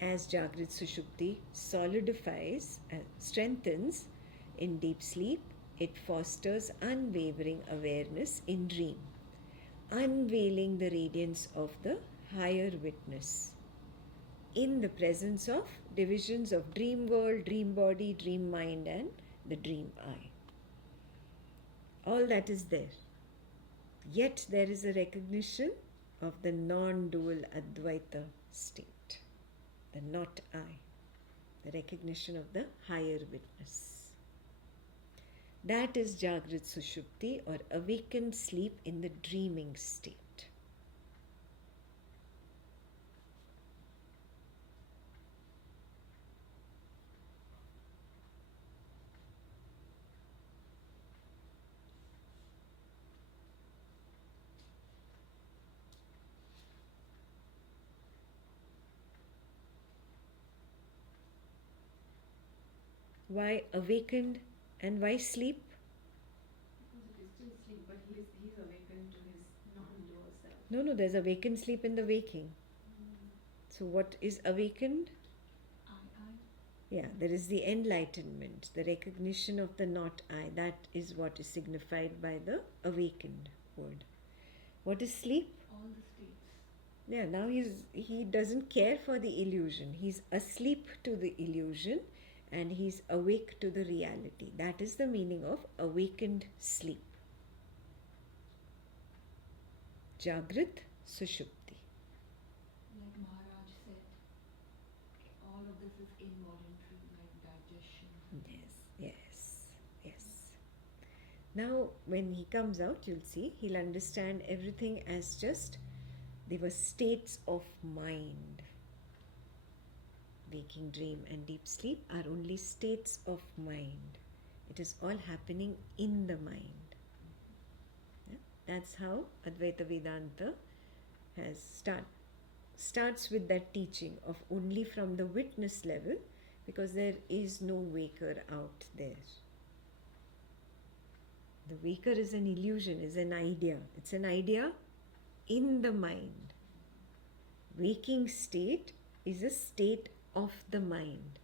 as Jagrit Sushupti solidifies and strengthens in deep sleep, it fosters unwavering awareness in dream, unveiling the radiance of the higher witness in the presence of divisions of dream world, dream body, dream mind, and the dream I. All that is there. Yet there is a recognition of the non-dual Advaita state, the not I, the recognition of the higher witness. That is Jagrit Sushupti, or awakened sleep in the dreaming state. Why awakened and why sleep? Because it is still sleep, but he's awakened to his non-dual self. No, there's awakened sleep in the waking. So what is awakened? Yeah, there is the enlightenment, the recognition of the not I. That is what is signified by the awakened word. What is sleep? All the states. Yeah, now he doesn't care for the illusion. He's asleep to the illusion and he's awake to the reality. That is the meaning of awakened sleep. Jagrit Sushupti. Like Maharaj said, all of this is involuntary, like digestion. Yes. Now, when he comes out, you'll see, he'll understand everything as just, they were states of mind. Waking, dream and deep sleep are only states of mind. It is all happening in the mind. Yeah? That's how Advaita Vedanta starts with that teaching of only from the witness level, because there is no waker out there. The waker is an illusion, is an idea. It's an idea in the mind. Waking state is a state of the mind.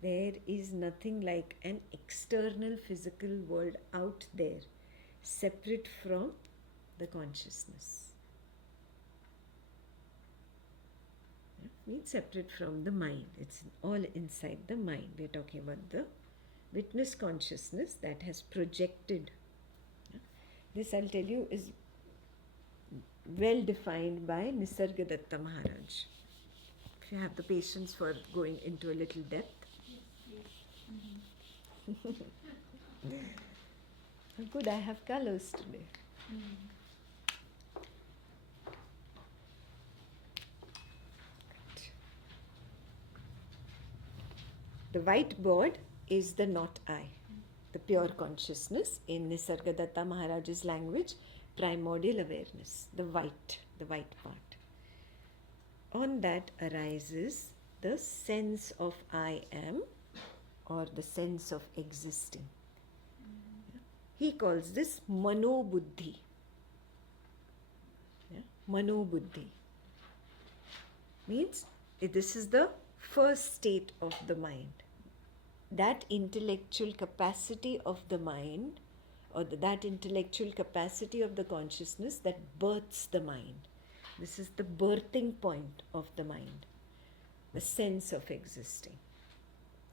There is nothing like an external physical world out there, separate from the consciousness. Means separate from the mind. It's all inside the mind. We're talking about the witness consciousness that has projected. This, I'll tell you, is well defined by Nisargadatta Maharaj. If you have the patience for going into a little depth. Good, I have colors today. The whiteboard is the not I, the pure consciousness, in Nisargadatta Maharaj's language, primordial awareness, the white part. On that arises the sense of I am, or the sense of existing. He calls this mano-buddhi. Mano-buddhi means this is the first state of the mind. That intellectual capacity of the mind, or that intellectual capacity of the consciousness that births the mind. This is the birthing point of the mind, the sense of existing.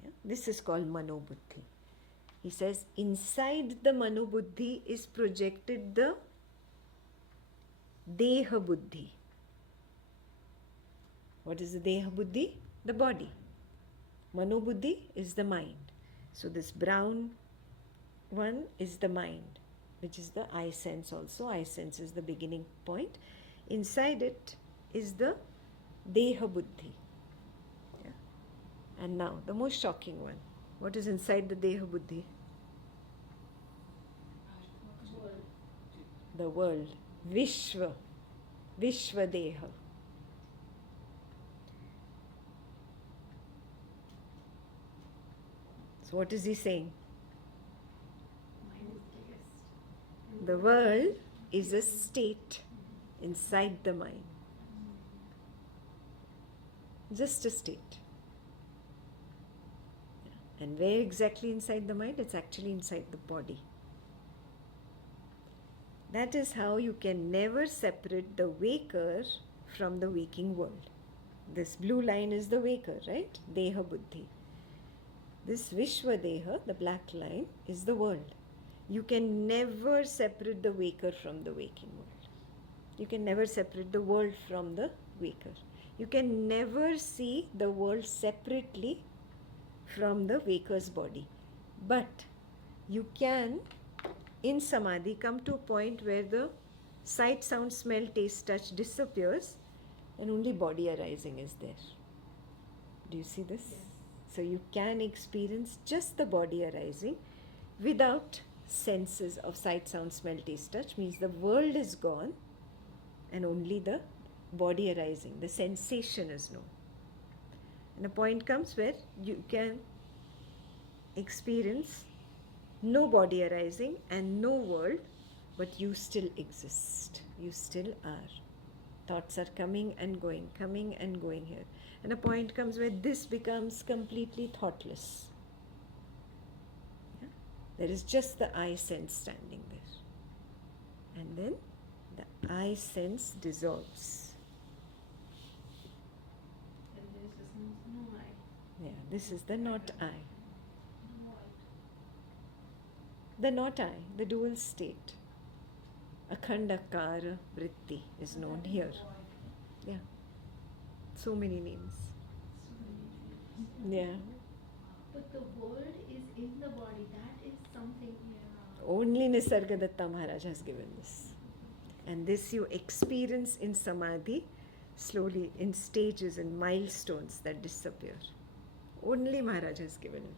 Yeah? This is called mano-buddhi. He says inside the mano-buddhi is projected the deha-buddhi. What is the deha-buddhi? The body. Mano-buddhi is the mind. So this brown one is the mind, which is the I sense also. I sense is the beginning point. Inside it is the deha-buddhi. Yeah. And now the most shocking one. What is inside the deha-buddhi? The world. Vishva. Vishva Deha. So what is he saying? Mind is biggest. The world is a state inside the mind. Just a state. And where exactly inside the mind? It's actually inside the body. That is how you can never separate the waker from the waking world. This blue line is the waker, right? Deha buddhi. This Vishwa Deha, the black line, is the world. You can never separate the waker from the waking world. You can never separate the world from the waker. You can never see the world separately from the waker's body. But you can, in samadhi, come to a point where the sight, sound, smell, taste, touch disappears and only body arising is there. Do you see this? Yes. So you can experience just the body arising without senses of sight, sound, smell, taste, touch. Means the world is gone and only the body arising, the sensation is known. And a point comes where you can experience no body arising and no world, but you still exist. You still are. Thoughts are coming and going here. And a point comes where this becomes completely thoughtless. Yeah? There is just the I sense standing there. And then the I sense dissolves. Then there's just no I. Yeah, this is the not I. No I. The not I, the dual state. Akhandakara vritti is known here. Yeah. So many names. Yeah. But the world is in the body. That is something. Only Nisargadatta Maharaj has given this. And this you experience in samadhi slowly in stages and milestones that disappear. Only Maharaj has given it.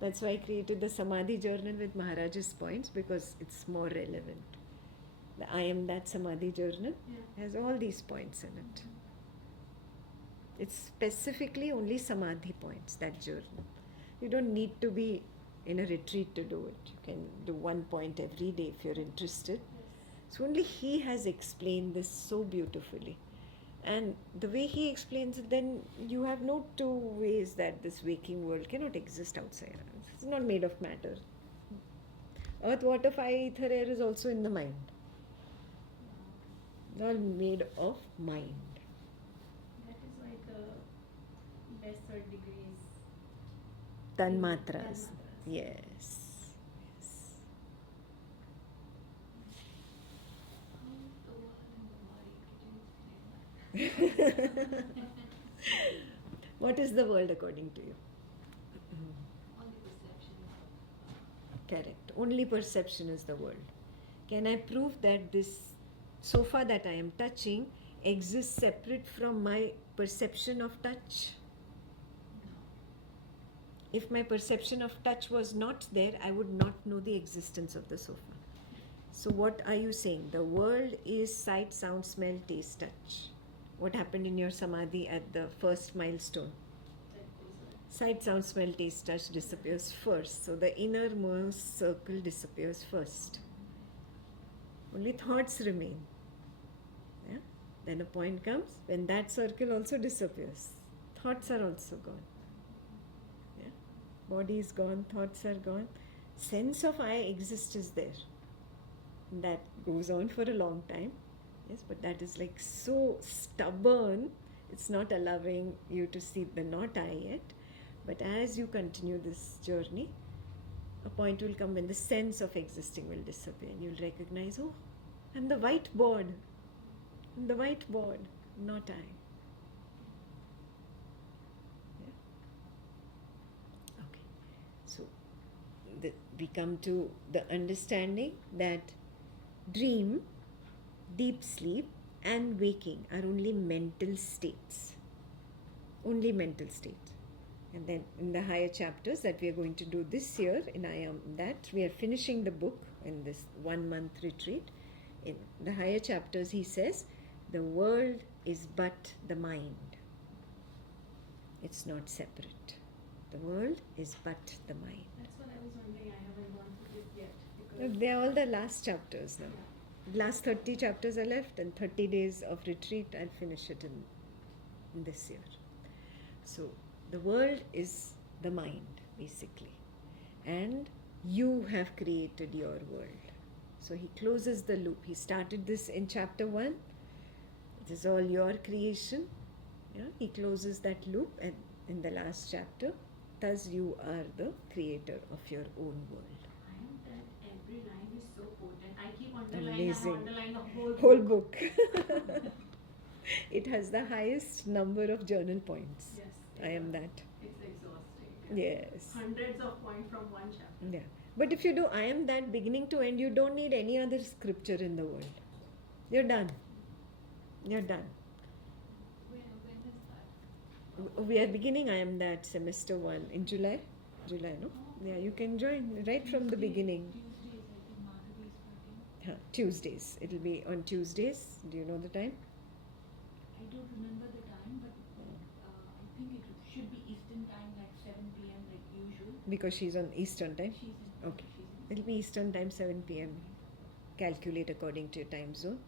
That's why I created the Samadhi journal with Maharaj's points, because it's more relevant. The I Am That Samadhi journal has all these points in it. It's specifically only Samadhi points, that journal. You don't need to be in a retreat to do it. You can do one point every day if you're interested. So only he has explained this so beautifully. And the way he explains it, then you have no two ways that this waking world cannot exist outside. It's not made of matter. Earth, water, fire, ether, air is also in the mind. All made of mind. That is why the lesser degrees. Tanmatras. Tanmatras. Yes. How is the world and the body? Could you explain that? What is the world according to you? All the perceptions. Correct. Only perception is the world. Can I prove that this sofa that I am touching exists separate from my perception of touch? No. If my perception of touch was not there, I would not know the existence of the sofa. So what are you saying? The world is sight, sound, smell, taste, touch. What happened in your samadhi at the first milestone? Sight, sound, smell, taste, touch disappears first. So the innermost circle disappears first. Only thoughts remain. Yeah? Then a point comes when that circle also disappears. Thoughts are also gone. Yeah? Body is gone, thoughts are gone. Sense of I exist is there. That goes on for a long time. Yes, but that is like so stubborn, it's not allowing you to see the not I yet. But as you continue this journey, a point will come when the sense of existing will disappear and you'll recognize, oh, I'm the whiteboard. I'm the whiteboard, not I. Yeah? Okay. So we come to the understanding that dream, deep sleep and waking are only mental states. Only mental states. And then in the higher chapters that we are going to do this year in I Am That, we are finishing the book in this 1 month retreat. In the higher chapters he says, the world is but the mind. It's not separate. The world is but the mind. They are all the last chapters now. Last 30 chapters are left, and 30 days of retreat. I'll finish it in this year. So, the world is the mind, basically. And you have created your world. So, he closes the loop. He started this in chapter 1. It is all your creation. Yeah? He closes that loop and in the last chapter. Thus, you are the creator of your own world. I am that every line is so potent. I keep underlining. Amazing. I underline the Whole book. It has the highest number of journal points. Yes. I am that. It's exhausting. Yes. Hundreds of points from one chapter. Yeah. But if you do I am that beginning to end, you don't need any other scripture in the world. You're done. You're done. When is that? We are beginning I am that semester 1 in July. July, no? Yeah, you can join right from the beginning. Tuesdays, I think Madhavi is starting. Tuesdays. It'll be on Tuesdays. Do you know the time? I don't remember the time, but I think it should be Eastern time, like 7 p.m. like usual. Because she's on Eastern time. She's in. Okay. She's in. It'll be Eastern time, 7 p.m. Calculate according to your time zone.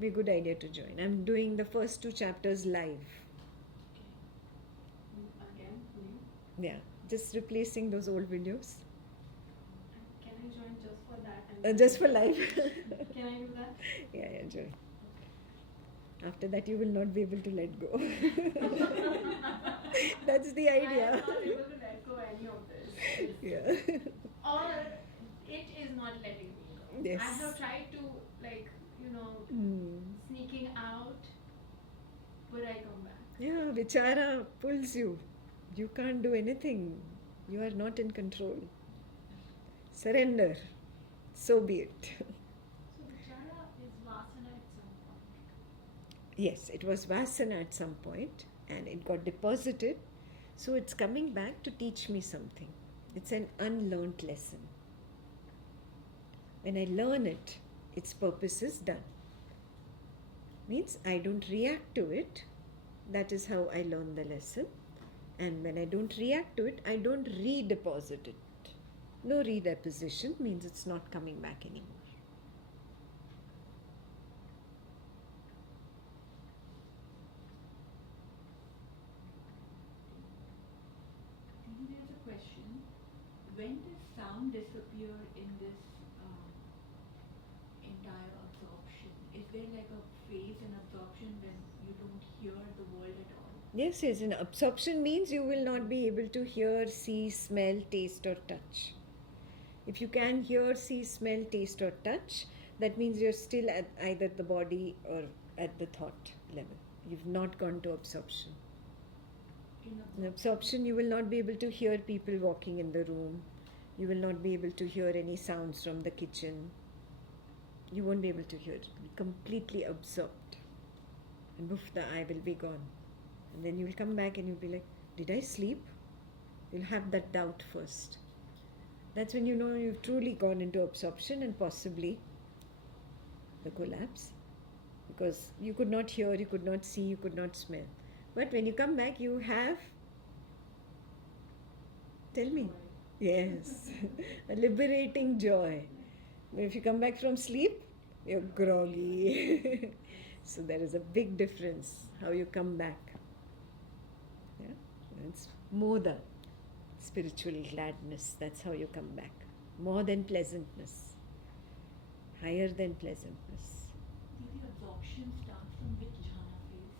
Be a good idea to join. I'm doing the first 2 chapters live. Again, new. Yeah, just replacing those old videos. Can I join just for that? And Just for live. Can I do that? Yeah, join. After that, you will not be able to let go. That's the I am idea. not able to let go any of this. Yeah. Or it is not letting me go. Yes. I have tried to, sneaking out, but I come back. Yeah, vichara pulls you. You can't do anything. You are not in control. Surrender. So be it. So vichara is vasana at some point. Yes, it was vasana at some point and it got deposited. So it's coming back to teach me something. It's an unlearned lesson. When I learn it, its purpose is done. Means I don't react to it. That is how I learn the lesson. And when I don't react to it, I don't redeposit it. No redeposition means it's not coming back anymore. Maybe there's a question. When does sound disappear in this entire absorption? Is there like a phase in absorption when you don't hear the world at all? Yes, yes. And absorption means you will not be able to hear, see, smell, taste, or touch. If you can hear, see, smell, taste, or touch, that means you're still at either the body or at the thought level. You've not gone to absorption. In absorption, you will not be able to hear people walking in the room. You will not be able to hear any sounds from the kitchen. You won't be able to hear. You'll be completely absorbed. And poof, the eye will be gone. And then you will come back and you'll be like, did I sleep? You'll have that doubt first. That's when you know you've truly gone into absorption and possibly the collapse. Because you could not hear, you could not see, you could not smell. But when you come back, you have, tell me, yes, a liberating joy. If you come back from sleep, you're groggy. So there is a big difference how you come back. Yeah? It's more the spiritual gladness. That's how you come back. More than pleasantness. Higher than pleasantness. The absorption starts from which jhana phase?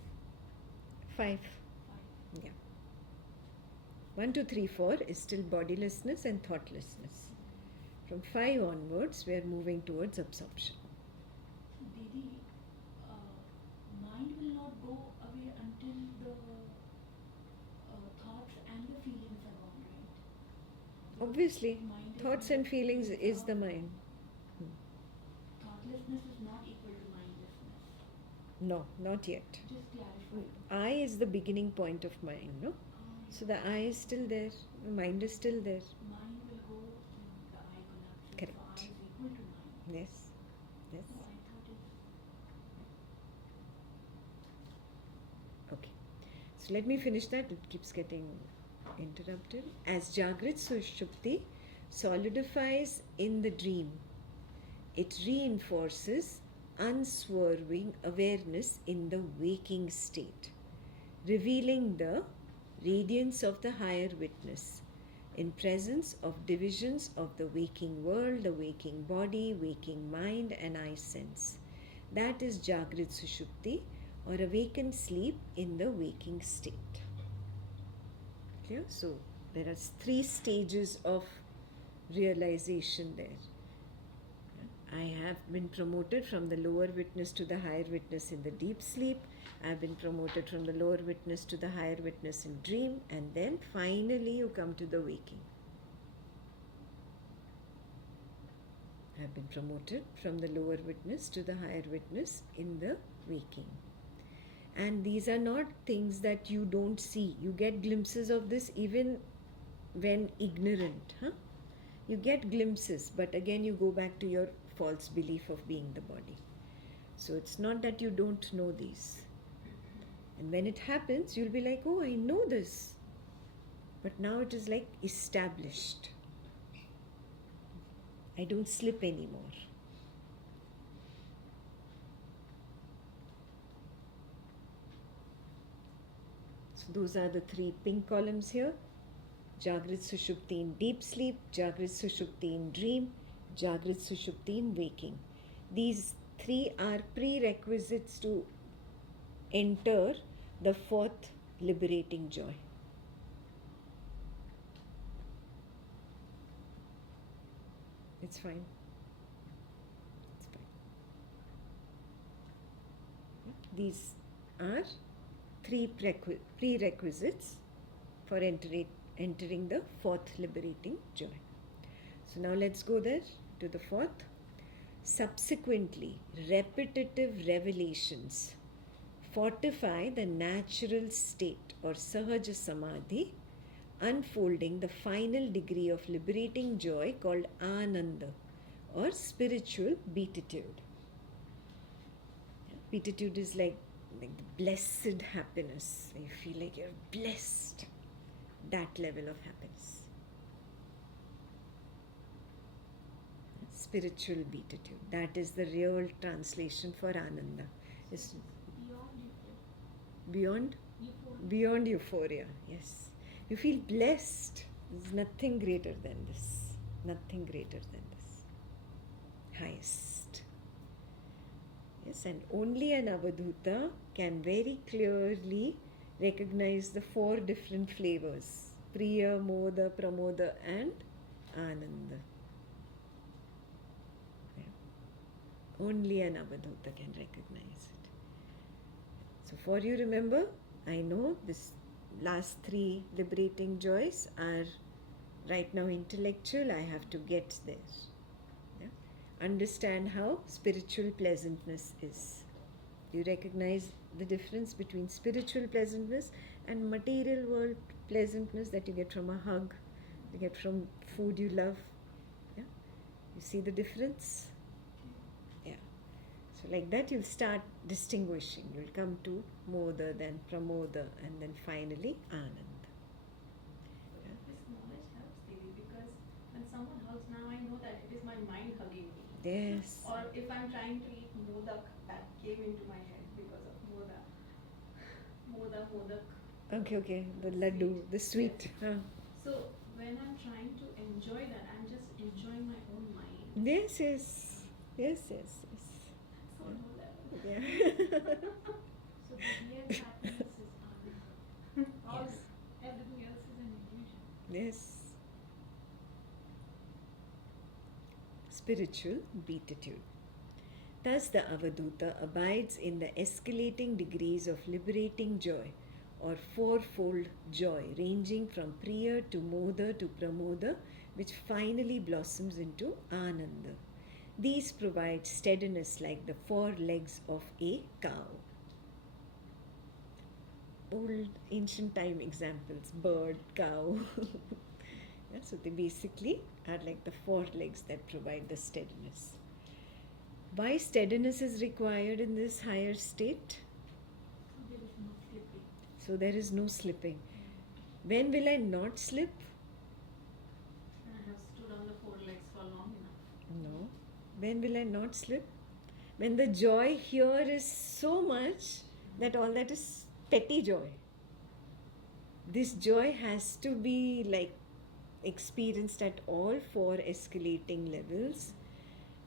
5. 5. Yeah. 1, 2, 3, 4 is still bodilessness and thoughtlessness. From 5 onwards, we are moving towards absorption. So, Didi, mind will not go away until the thoughts and the feelings are gone, right? Obviously, Mind is thoughts not and feelings equal to is the thought. mind. Thoughtlessness is not equal to mindlessness. No, not yet. Just clarify. I is the beginning point of mind, no? So the I is still there, the mind is still there. Mind will go when the eye collapses. Correct. So I is equal to mind. Yes, yes. So I thought it. Okay. So let me finish that. It keeps getting interrupted. As Jagrit Sushupti, solidifies in the dream. It reinforces unswerving awareness in the waking state, revealing the radiance of the higher witness in presence of divisions of the waking world, the waking body, waking mind and eye sense. That is Jagrit Sushupti, or awakened sleep in the waking state. Clear? So there are 3 stages of realization there. I have been promoted from the lower witness to the higher witness in the deep sleep. I have been promoted from the lower witness to the higher witness in dream, and then finally you come to the waking. I have been promoted from the lower witness to the higher witness in the waking. And these are not things that you don't see. You get glimpses of this even when ignorant. You get glimpses, but again you go back to your false belief of being the body. So it's not that you don't know these. And when it happens, you'll be like, oh, I know this. But now it is like established. I don't slip anymore. So those are the 3 pink columns here. Jagrit Sushupti in deep sleep, Jagrit Sushupti in dream, Jagrit Sushupti in waking. These 3 are prerequisites to enter the 4th liberating joy. It's fine. It's fine. These are 3 prerequisites for entering the 4th liberating joy. So now let's go there to the 4th. Subsequently, repetitive revelations fortify the natural state or Sahaja Samadhi, unfolding the final degree of liberating joy called Ananda or spiritual beatitude. Beatitude is like the blessed happiness. You feel like you're blessed. That level of happiness. Spiritual beatitude. That is the real translation for Ananda. It's Beyond beyond euphoria. Yes. You feel blessed. There's nothing greater than this. Nothing greater than this. Highest. Yes, and only an Avadhuta can very clearly recognize the 4 different flavors: Priya, Moda, Pramoda and Ananda. Yeah. Only an Avadhuta can recognize it. So for you, remember, I know this last 3 liberating joys are right now intellectual. I have to get there. Yeah? Understand how spiritual pleasantness is. You recognize the difference between spiritual pleasantness and material world pleasantness that you get from a hug, you get from food you love. Yeah? You see the difference? Yeah. So like that you'll start distinguishing. You'll come to Moda, then Pramoda, and then finally Ananda. This knowledge helps, Devi, because when someone hugs now, I know that it is my mind hugging me. Yes. Or if I'm trying to eat modak, that came into my head because of modak. Okay. The laddu, the sweet. Huh? So when I'm trying to enjoy that, I'm just enjoying my own mind. Yes. So low level. Yeah. So the real happiness is Ananda. All Yes. everything else is an illusion. Yes. Spiritual beatitude. Thus, the Avadhuta abides in the escalating degrees of liberating joy or 4-fold joy, ranging from Priya to Moda to Pramoda, which finally blossoms into Ananda. These provide steadiness like the 4 legs of a cow. Old ancient time examples: bird, cow. Yeah, so they basically are like the 4 legs that provide the steadiness. Why steadiness is required in this higher state? So there is no slipping. So there is no slipping. When will I not slip? And I have stood on the When will I not slip? When the joy here is so much that all that is petty joy. This joy has to be like experienced at all four escalating levels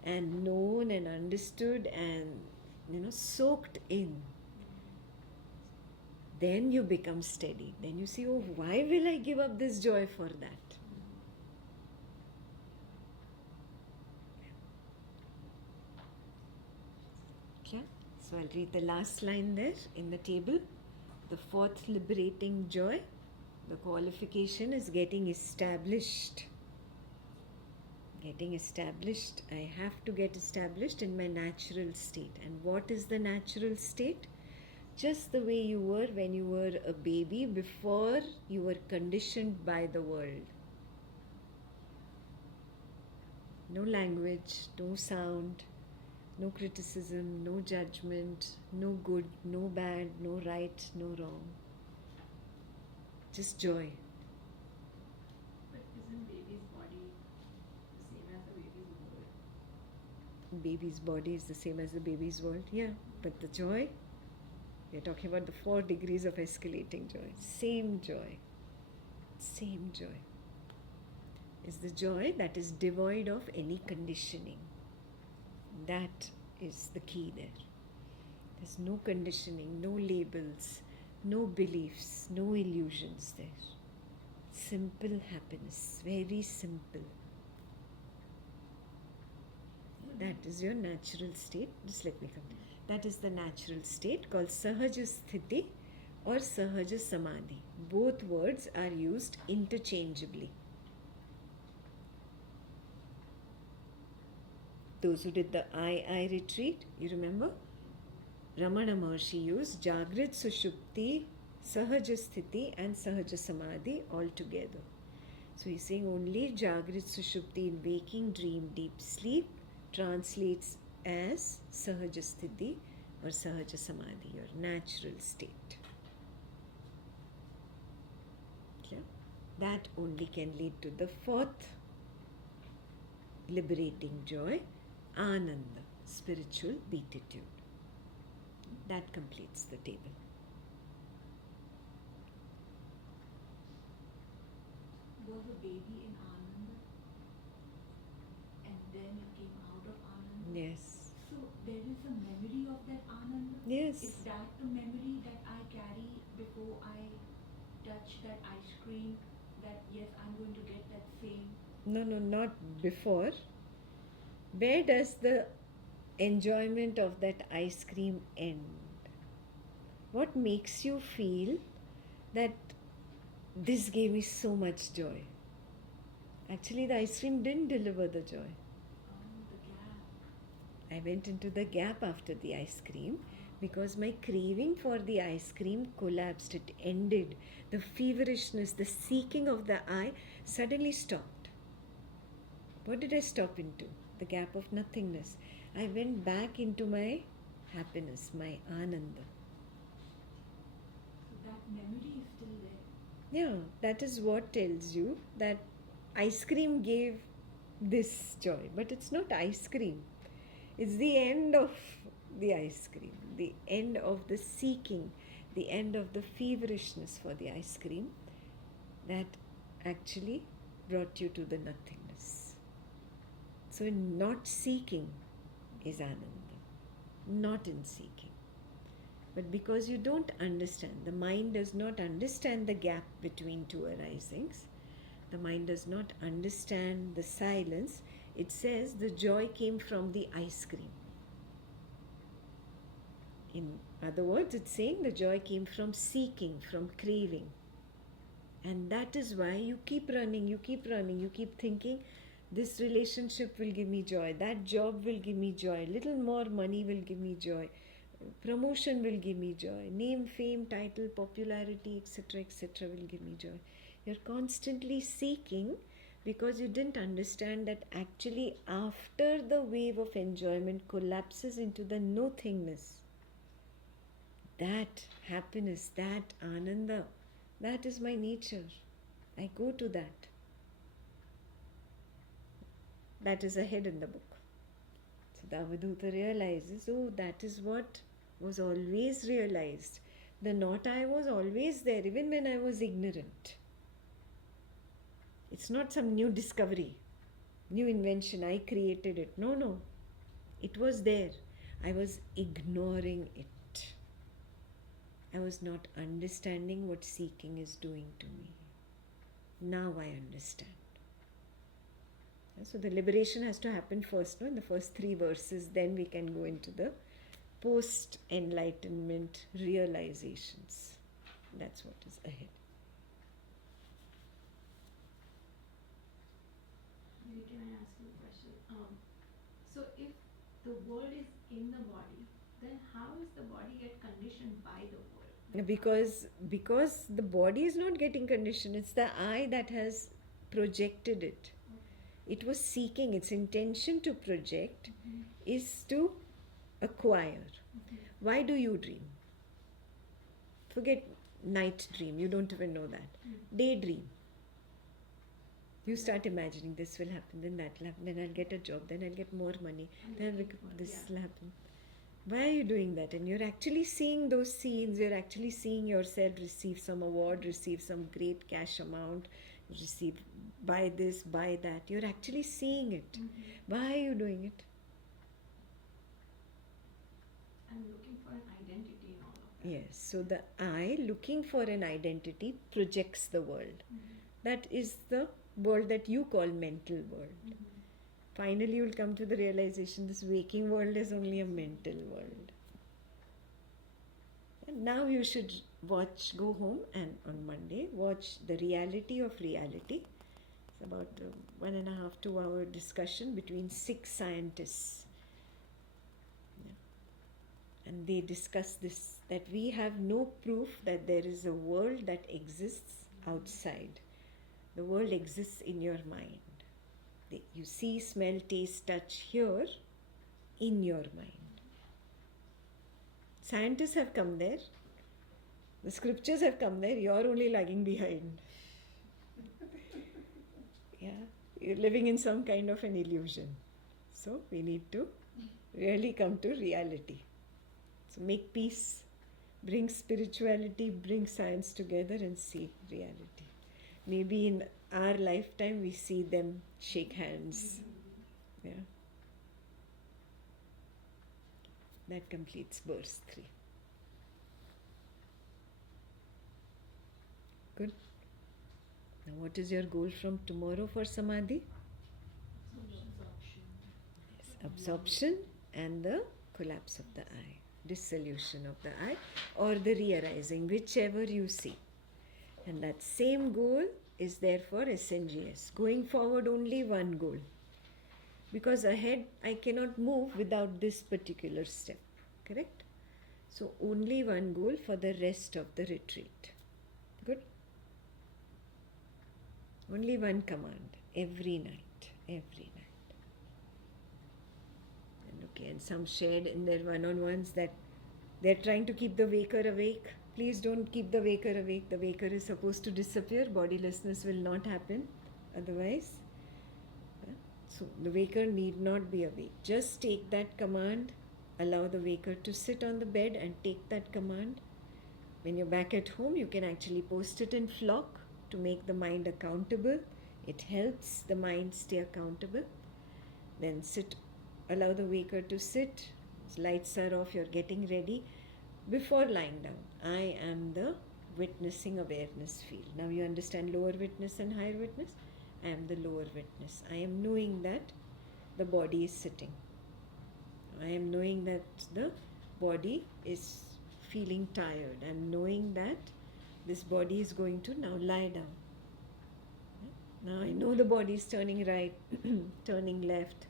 and known and understood and soaked in. Then you become steady. Then you see, oh, why will I give up this joy for that? Okay, so I'll read the last line there in the table. The fourth liberating joy, the qualification is getting established. Getting established, I have to get established in my natural state. And what is the natural state? Just the way you were when you were a baby, before you were conditioned by the world. No language, no sound, no criticism, no judgment, no good, no bad, no right, no wrong. Just joy. But isn't baby's body the same as the baby's world? Baby's body is the same as the baby's world, yeah. But the joy, we're talking about the 4 degrees of escalating joy. Same joy. Same joy. Is the joy that is devoid of any conditioning. That is the key there. There's no conditioning, no labels, no beliefs, no illusions there. Simple happiness, very simple. That is your natural state. Just let me come. That is the natural state called Sahaja Sthiti or Sahaja Samadhi. Both words are used interchangeably. Those who did the I retreat, you remember? Ramana Maharshi used Jagrit Sushupti, Sahaja Sthiti and Sahaja Samadhi all together. So he's saying only Jagrit Sushupti in waking dream deep sleep translates as Sahaja Sthiti or Sahaja Samadhi, your natural state. Okay? That only can lead to the 4th liberating joy, Ananda, spiritual beatitude. That completes the table. Was a baby in Ananda and then you came out of Ananda? Yes. So there is a memory of that Ananda? Yes. Is that the memory that I carry before I touch that ice cream, that yes, I'm going to get that same? No, not before. Where does the enjoyment of that ice cream end? What makes you feel that this gave me so much joy? Actually, the ice cream didn't deliver the joy. Oh, the gap. I went into the gap after the ice cream because my craving for the ice cream collapsed. It ended. The feverishness, the seeking of the eye suddenly stopped. What did I stop into? The gap of nothingness. I went back into my happiness, my Ananda. So that memory is still there. Yeah, that is what tells you that ice cream gave this joy. But it's not ice cream. It's the end of the ice cream, the end of the seeking, the end of the feverishness for the ice cream that actually brought you to the nothingness. So in not seeking is Ananda, not in seeking. But because you don't understand, the mind does not understand the gap between two arisings, the mind does not understand the silence, it says the joy came from the ice cream. In other words, it's saying the joy came from seeking, from craving. And that is why you keep running, you keep thinking, this relationship will give me joy, that job will give me joy, little more money will give me joy, promotion will give me joy, name, fame, title, popularity, etc. will give me joy. You're constantly seeking because you didn't understand that actually after the wave of enjoyment collapses into the nothingness, that happiness, that Ananda, that is my nature. I go to that. That is ahead in the book. the Avadhuta realizes, oh, that is what was always realized. The not I was always there, even when I was ignorant. It's not some new discovery, new invention, I created it. No, no. It was there. I was ignoring it. I was not understanding what seeking is doing to me. Now I understand. So the liberation has to happen first, no? In the first 3 verses, then we can go into the post-enlightenment realizations. That's what is ahead. Maybe can I ask you a question? So if the world is in the body, then how is the body get conditioned by the world? Like, Because the body is not getting conditioned, it's the I that has projected it. It was seeking, its intention to project is to acquire. Why do you dream? Forget night dream, you don't even know that. Daydream. You start imagining this will happen, then that will happen, then I'll get a job, then I'll get more money, then this will happen. Why are you doing that? And you're actually seeing those scenes, you're actually seeing yourself receive some award, receive some great cash amount, receive, buy this, buy that. You're actually seeing it. Why are you doing it? I'm looking for an identity in all of that. Yes, so the I, looking for an identity, projects the world. That is the world that you call mental world. Finally, you will come to the realization this waking world is only a mental world. And now you should go home and on Monday, watch The Reality of Reality. It's about a 1.5 to 2 hour discussion between 6 scientists. And they discuss this, that we have no proof that there is a world that exists outside. The world exists in your mind. You see, smell, taste, touch, hear in your mind. Scientists have come there. The scriptures have come there. You're only lagging behind. Yeah, you're living in some kind of an illusion. So we need to really come to reality. So make peace, bring spirituality, bring science together and see reality. Maybe in our lifetime we see them shake hands. Yeah. That completes verse 3. Good. Now what is your goal from tomorrow for Samadhi? Yes, absorption and the collapse of the I, dissolution of the I or the re-arising, whichever you see. And that same goal is there for SNGS. Going forward, only one goal. Because ahead, I cannot move without this particular step. Correct? So, only one goal for the rest of the retreat. Good? Only one command. Every night. Every night. And okay, and some shared in their one-on-ones that they're trying to keep the waker awake. Please don't keep the waker awake. The waker is supposed to disappear. Bodilessness will not happen otherwise. So the waker need not be awake. Just take that command. Allow the waker to sit on the bed and take that command. When you're back at home, you can actually post it in flock to make the mind accountable. It helps the mind stay accountable. Then sit. Allow the waker to sit. Lights are off. You're getting ready. Before lying down, I am the witnessing awareness field. Now you understand lower witness and higher witness. I am the lower witness. I am knowing that the body is sitting. I am knowing that the body is feeling tired. I am knowing that this body is going to now lie down. Now I know the body is turning right, turning left.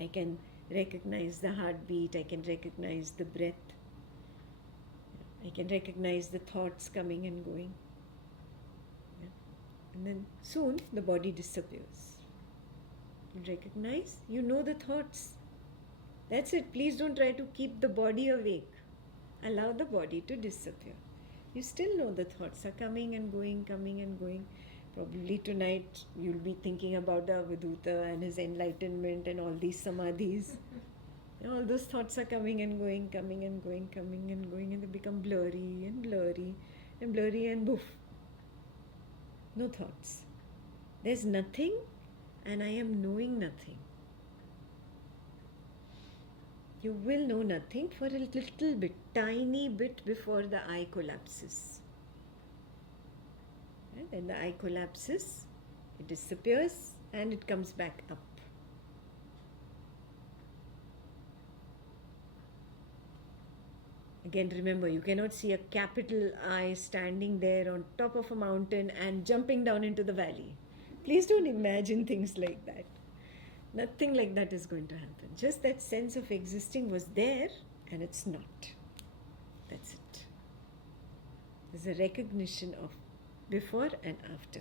I can recognize the heartbeat. I can recognize the breath. I can recognize the thoughts coming and going. Yeah. And then soon the body disappears. You recognize, you know the thoughts. That's it. Please don't try to keep the body awake. Allow the body to disappear. You still know the thoughts are coming and going, Probably tonight you'll be thinking about the Avadhuta and his enlightenment and all these samadhis. And all those thoughts are coming and going, coming and going, coming and going, and they become blurry and blurry and blurry and boof. No thoughts. There's nothing, and I am knowing nothing. You will know nothing for a little bit, tiny bit before the eye collapses. And then the eye collapses, it disappears, and it comes back up. Again, remember, you cannot see a capital I standing there on top of a mountain and jumping down into the valley. Please don't imagine things like that. Nothing like that is going to happen. Just that sense of existing was there and it's not. That's it. There's a recognition of before and after.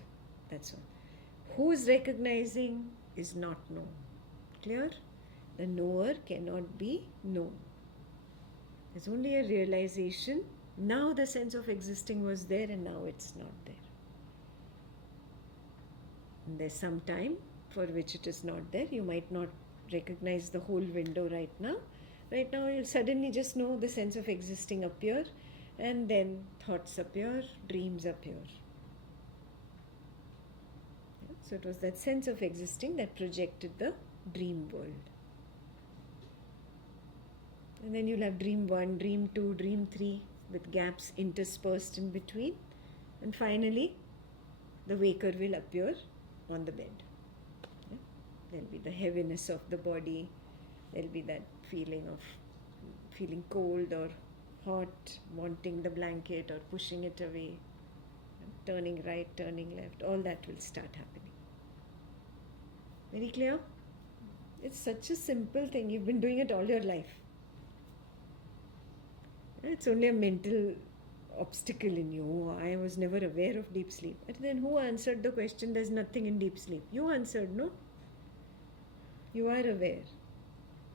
That's all. Who's recognizing is not known. Clear? The knower cannot be known. There's only a realization. Now the sense of existing was there and now it's not there. And there's some time for which it is not there. You might not recognize the whole window right now. Right now you'll suddenly just know the sense of existing appear, and then thoughts appear, dreams appear. Yeah, so it was that sense of existing that projected the dream world. And then you'll have dream 1, dream 2, dream 3 with gaps interspersed in between. And finally, the waker will appear on the bed. Yeah? There'll be the heaviness of the body. There'll be that feeling of feeling cold or hot, wanting the blanket or pushing it away, turning right, turning left. All that will start happening. Very clear? It's such a simple thing. You've been doing it all your life. It's only a mental obstacle in you. Oh, I was never aware of deep sleep. But then who answered the question, there's nothing in deep sleep? You answered, no? You are aware.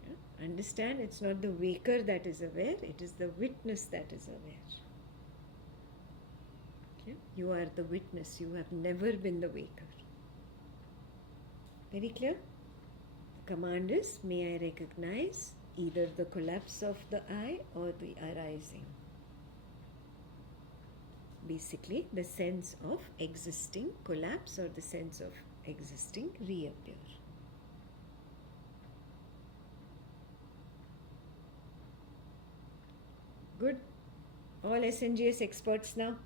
Yeah? Understand, it's not the waker that is aware, it is the witness that is aware. Yeah? You are the witness, you have never been the waker. Very clear? The command is, may I recognize either the collapse of the eye or the arising. Basically, the sense of existing collapse or the sense of existing reappear. Good? All SNGS experts now?